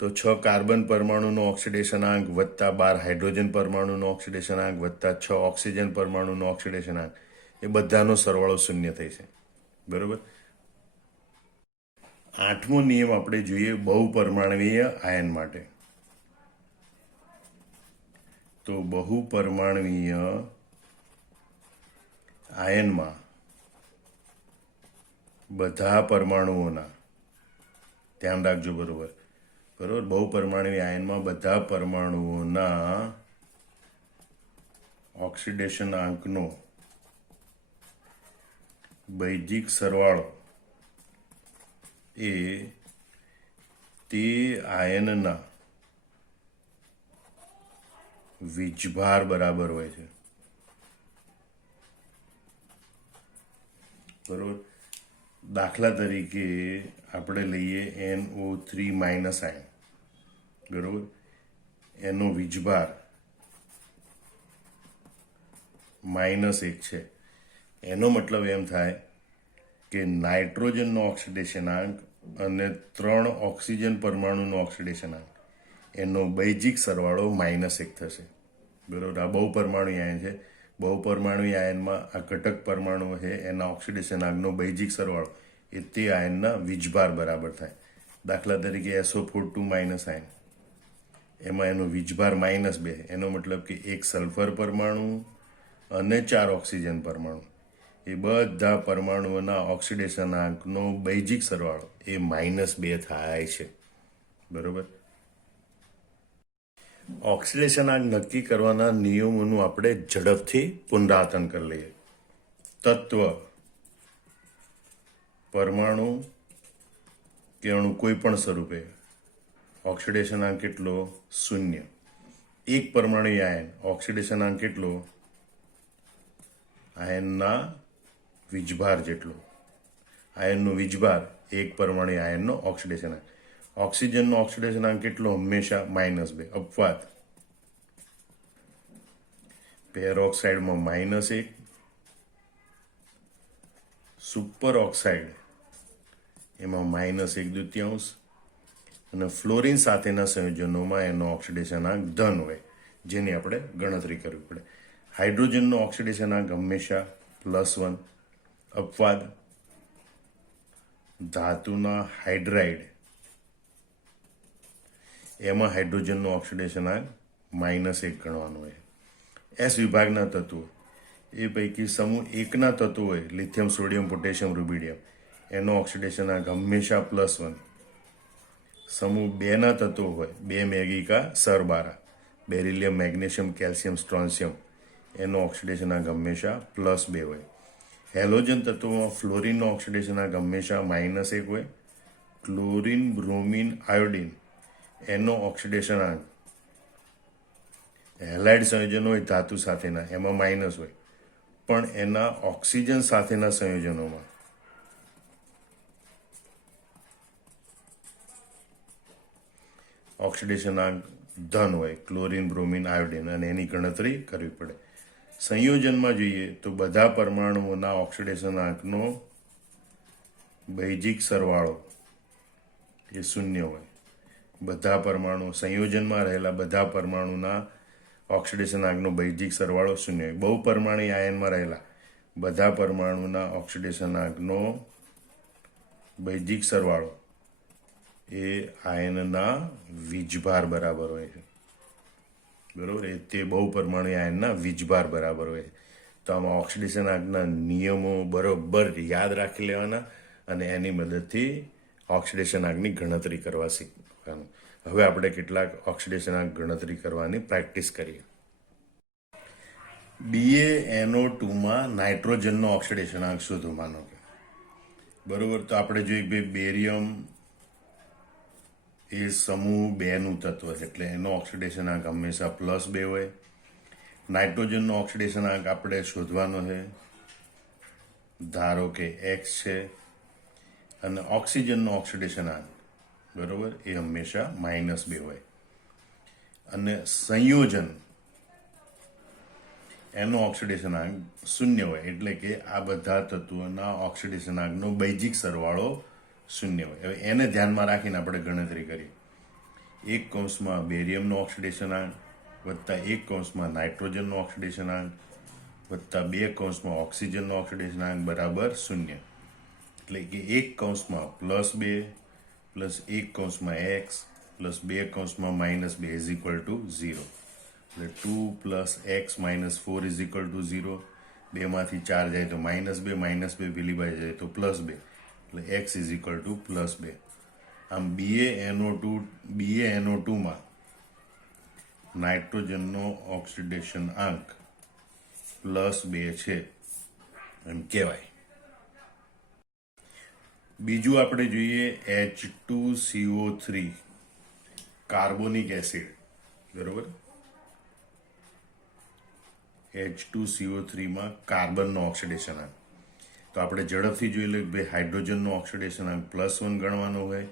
તો 6 કાર્બન પરમાણુનો ઓક્સિડેશન આંક વત્તા 12 હાઇડ્રોજન પરમાણુનો ઓક્સિડેશન આંક વત્તા 6 ઓક્સિજન પરમાણુનો ઓક્સિડેશન આંક એ બધાનો સરવાળો શૂન્ય થઈ છે. બરોબર. 8મો નિયમ આપણે જોઈએ બહુપરમાણવીય આયન માટે. તો બહુપરમાણવીય આયનમાં બધા પરમાણુઓના, ધ્યાન રાખજો, બરોબર, બહુપરમાણવીય આયનમાં બધા પરમાણુઓના ઓક્સિડેશન આંકનો બૈજિક સરવાળો એ તે આયનના વીજભાર બરાબર હોય છે. બરોબર. દાખલા તરીકે આપણે લઈએ NO3- આયન. બરોબર. એનો વીજભાર -1 છે. એનો મતલબ એમ થાય કે નાઇટ્રોજનનો ઓક્સિડેશન આંક અને 3 ઓક્સિજન પરમાણુનો ઓક્સિડેશન આંક એનો બૈજિક સરવાળો -1 થશે. બરોબર. આ બહુપરમાણુય આયન છે. બહુપરમાણુય આયનમાં આ ઘટક પરમાણુ છે એના ઓક્સિડેશન આંકનો બૈજિક સરવાળો એ તે આયનના વીજભાર બરાબર થાય. દાખલા તરીકે SO42- આયન, એમાં એનો વીજભાર -2, એનો મતલબ કે 1 સલ્ફર પરમાણુ અને 4 ઓક્સિજન પરમાણુ એ બધા પરમાણુઓના ઓક્સિડેશન આંકનો બૈજિક સરવાળો એ -2 થાય છે. બરોબર. ઓક્સિડેશન આંક નક્કી કરવાના નિયમોનું આપણે ઝડપથી પુનરાવર્તન કરી લઈએ. તત્વ, પરમાણુ કે અણુ કોઈ પણ સ્વરૂપે ઓક્સિડેશન આંક કેટલો? 0. એક પરમાણુ આયન ઓક્સિડેશન આંક કેટલો? આયનના વીજભાર જેટલો. આયનનો વીજભાર એક પરમાણુ આયનનો ઓક્સિડેશન આંક. ઓક્સિજનનો ઓક્સિડેશન આંક કેટલો? હંમેશા -2. અપવાદ પેરોક્સાઇડમાં -1, સુપર ઓક્સાઇડ એમાં -1/2 અને ફ્લોરિન સાથેના સંયોજનોમાં એનો ઓક્સિડેશન આંક ધન હોય, જેની આપણે ગણતરી કરવી પડે. હાઇડ્રોજનનો ઓક્સિડેશન આંક હંમેશા +1. અપવાદ ધાતુના હાઇડ્રાઇડ એમાં હાઇડ્રોજનનો ઓક્સિડેશન આંક -1 ગણવાનું હોય. S વિભાગના તત્વો એ પૈકી સમૂહ 1ના તત્વો હોય, લિથિયમ, સોડિયમ, પોટેશિયમ, રૂબિડિયમ, એનો ઓક્સિડેશન આંક હંમેશા +1. સમૂહ 2ના તત્વો હોય, 2 મેગિકા સરબારા, બેરિલિયમ, મેગ્નેશિયમ, કેલ્શિયમ, સ્ટ્રોન્શિયમ, એનો ઓક્સિડેશન આંક હંમેશા +2 હોય. હેલોજન તત્વોમાં ફ્લોરિનનો ઓક્સિડેશન આંક હંમેશા -1 હોય. ક્લોરિન, બ્રોમિન, આયોડિન એનો ઓક્સિડેશન આંક હેલાઇડ સંયોજનો હોય ધાતુ સાથેના, એમાં માઇનસ હોય, પણ એના ઓક્સિજન સાથેના સંયોજનોમાં ઓક્સિડેશનાંક ધન હોય, ક્લોરીન, બ્રોમિન, આયોડિન, અને એની ગણતરી કરવી પડે. સંયોજનમાં જોઈએ તો બધા પરમાણુઓના ઓક્સિડેશનાંકનો બૈજિક સરવાળો એ શૂન્ય હોય. બધા પરમાણુ સંયોજનમાં રહેલા બધા પરમાણુના ઓક્સિડેશનાંકનો બૈજિક સરવાળો શૂન્ય હોય. બહુપરમાણું આયનમાં રહેલા બધા પરમાણુના ઓક્સિડેશનાંકનો બૈજિક સરવાળો એ આયનના વીજભાર બરાબર હોય છે. બરોબર, એ તે બહુપરમાણું આયનના વીજભાર બરાબર હોય છે. તો આમાં ઓક્સિડેશનાંકના નિયમો બરોબર યાદ રાખી લેવાના અને એની મદદથી ઓક્સિડેશનાંકની ગણતરી કરવા શીખવાનું. હવે આપણે કેટલાક ઓક્સિડેશનાંક ગણતરી કરવાની પ્રેક્ટિસ કરીએ. BaNO2માં નાઇટ્રોજનનો ઓક્સિડેશનાંક શોધવાનો કે બરોબર. તો આપણે જોઈએ કે બેરિયમ એ સમૂહ 2 નું તત્વ છે એટલે એનો ઓક્સિડેશનાંક હંમેશા +2 હોય. નાઇટ્રોજનનો ઓક્સિડેશનાંક આપણે શોધવાનો છે, ધારો કે X છે, અને ઓક્સિજનનો ઓક્સિડેશનાંક બરોબર એ હંમેશા -2 હોય. અને સંયોજન એનો ઓક્સિડેશનાંક 0 હોય એટલે કે આ બધા તત્વોના ઓક્સિડેશનાંકનો બૈજિક સરવાળો 0 હોય. હવે એને ધ્યાનમાં રાખીને આપણે ગણતરી કરીએ. 1 બેરિયમનો ઓક્સિડેશનાંક વત્તા 1 નાઇટ્રોજનનો ઓક્સિડેશનાંક વત્તા 2 ઓક્સિજનનો ઓક્સિડેશનાંક બરાબર 0. એટલે કે 1 +2 + 1 X + 2 -2 ઇઝ ઇક્વલ ટુ 0. એટલે 2 + X - 4 ઇઝ ઇક્વલ ટુ 0. 2માંથી 4 જાય તો -2 પેલી બાજુ જાય તો +2 એટલે X ઇઝ ઇક્વલ ટુ +2. આમ BaNO2માં નાઇટ્રોજનનો ઓક્સિડેશન આંક +2 છે એમ કહેવાય. બીજું આપણે જોઈએ H2CO3 કાર્બોનિક એસિડ બરોબર. H2CO3માં કાર્બનનો ઓક્સિડેશનાંક તો આપણે ઝડપથી જોઈ લઈએ કે હાઇડ્રોજનનો ઓક્સિડેશનાંક +1 ગણવાનો હોય,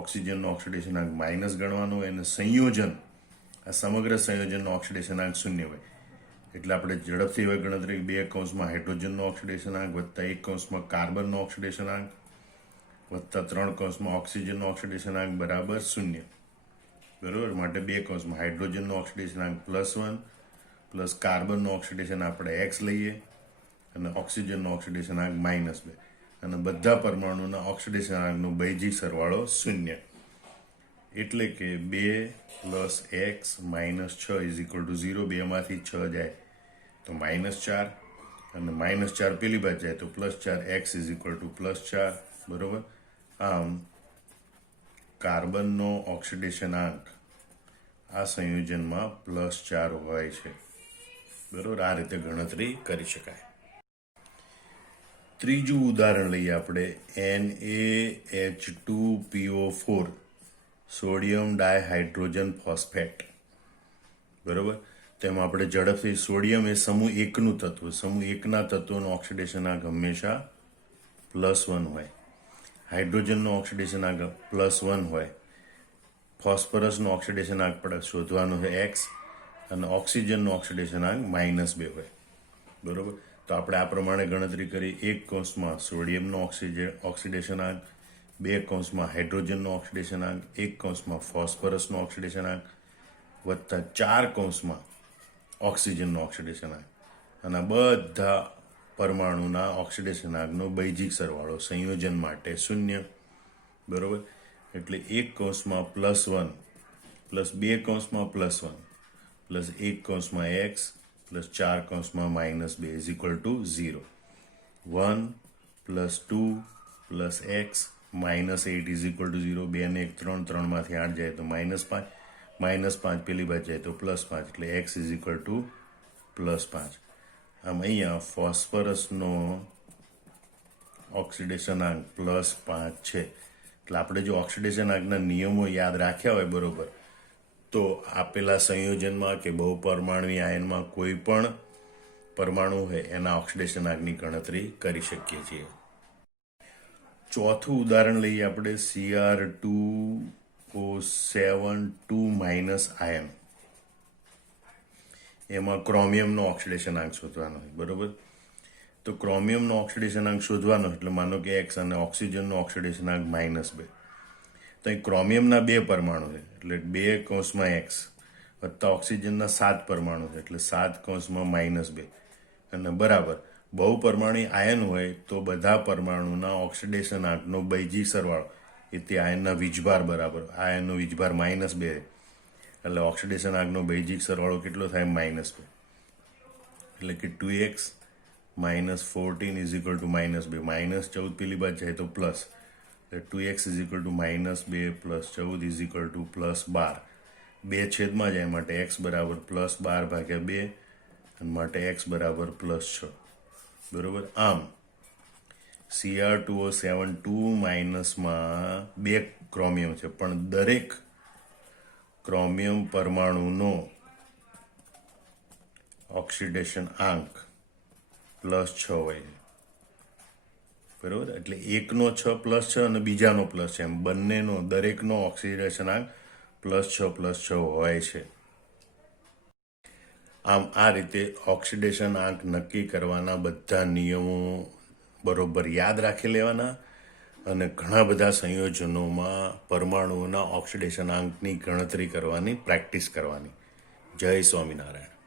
ઓક્સિજનનો ઓક્સિડેશનાંક માઇનસ ગણવાનો હોય, અને સંયોજન આ સમગ્ર સંયોજનનો ઓક્સિડેશનાંક 0 હોય. એટલે આપણે ઝડપથી હવે ગણતરી 2 હાઇડ્રોજનનો ઓક્સિડેશનાંક વત્તા 1 કાર્બનનો ઓક્સિડેશનાંક વત્તા 3 ઓક્સિજનનો ઓક્સિડેશનાંક બરાબર 0 બરોબર. માટે 2 હાઇડ્રોજનનો ઓક્સિડેશનાંક +1 પ્લસ કાર્બનનો ઓક્સિડેશન આપણે X લઈએ અને ઓક્સિજનનો ઓક્સિડેશનાંક -2 અને બધા પરમાણુના ઓક્સિડેશનાંકનો બૈજિક સરવાળો 0. એટલે કે 2 + X - 6 ઇઝ ઇક્વલ ટુ 0. 2માંથી 6 જાય તો -4 અને -4 પેલી બાજુ જાય તો +4. X ઇઝ ઇક્વલ ટુ +4 બરોબર. આમ કાર્બનનો ઓક્સિડેશનાંક આ સંયોજનમાં +4 હોય છે બરોબર. આ રીતે ગણતરી કરી શકાય. ત્રીજું ઉદાહરણ લઈએ આપણે NaH2PO4 સોડિયમ ડાયહાઇડ્રોજન ફોસ્ફેટ બરોબર. તેમાં આપણે ઝડપથી સોડિયમ એ સમૂહ 1 નું તત્વ, સમૂહ 1ના તત્વનો ઓક્સિડેશનાંક હંમેશા +1 હોય. હાઇડ્રોજનનો ઓક્સિડેશનાંક +1 હોય. ફોસ્ફરસનો ઓક્સિડેશનાંક આપણે શોધવાનો છે X અને ઓક્સિજનનો ઓક્સિડેશનાંક -2 હોય બરોબર. તો આપણે આ પ્રમાણે ગણતરી કરી. 1 સોડિયમનો ઓક્સિડેશનાંક, 2 હાઇડ્રોજનનો ઓક્સિડેશનાંક, 1 ફોસ્ફરસનો ઓક્સિડેશનાંક વત્તા 4 ઓક્સિજનનો ઓક્સિડેશનાંક, અને બધા પરમાણુના ઓક્સિડેશનાંકનો બૈજિક સરવાળો સંયોજન માટે 0 બરોબર. એટલે 1 +1 plus 2 +1 plus 1 X plus 4 -2 is equal to 0. 1 + 2 + X -8 is equal to 0. 2 ને 1 3, 3માંથી 8 જાય તો -5, -5 પેલી બાજુ જાય તો +5 એટલે X ઇઝ ઇક્વલ ટુ +5. આમ અહીંયા ફોસ્ફરસનો ઓક્સિડેશનાંક +5 છે. એટલે આપણે જો ઓક્સિડેશનાંકના નિયમો યાદ રાખ્યા હોય બરોબર તો આપેલા સંયોજનમાં કે બહુપરમાણુય આયનમાં કોઈ પણ પરમાણુ હોય એના ઓક્સિડેશનાંકની ગણતરી કરી શકીએ છીએ. ચોથું ઉદાહરણ લઈએ આપણે 2 માઇનસ આયન, એમાં ક્રોમિયમનો ઓક્સિડેશનાંક શોધવાનો હોય, બરોબર? તો ક્રોમિયમનો ઓક્સિડેશનાંક શોધવાનો એટલે માનો કે x અને ઓક્સિજનનો ઓક્સિડેશનાંક -2. તો અહીં ક્રોમિયમના 2 પરમાણુ છે એટલે 2 વત્તા ઓક્સિજનના 7 પરમાણુ છે એટલે 7 અને બરાબર બહુપરમાણી આયન હોય તો બધા પરમાણુના ઓક્સિડેશનાંકનો બૈજિક સરવાળો એ તે આયનના વીજભાર બરાબર, આયનનો વીજભાર -2 એટલે ઓક્સિડેશનાંકનો બૈજિક સરવાળો કેટલો થાય? -2. એટલે કે 2x - 14 = -2. -14 પેલી બાદ જાય તો પ્લસ, એટલે 2x = -2 + 14 = +12. 2 છેદમાં જાય માટે x બરાબર +12/2 અને માટે x બરાબર +6. બરોબર? આમ Cr2O7 માં 2 ક્રોમિયમ છે પણ દરેક ક્રોમિયમ પરમાણુનો ઓક્સિડેશન આંક +6 હોય છે. બરોબર? એટલે એકનો 6 +6 અને બીજાનો +6 એમ બંનેનો દરેકનો ઓક્સિડેશન આંક +6 હોય છે. આમ આ રીતે ઓક્સિડેશન આંક નક્કી કરવાના બધા નિયમો બરોબર યાદ રાખી લેવાના અને ઘણા બધા સંયોજનોમાં પરમાણુઓના ઓક્સિડેશન આંકની ગણતરી કરવાની પ્રેક્ટિસ કરવાની. જય સ્વામિનારાયણ.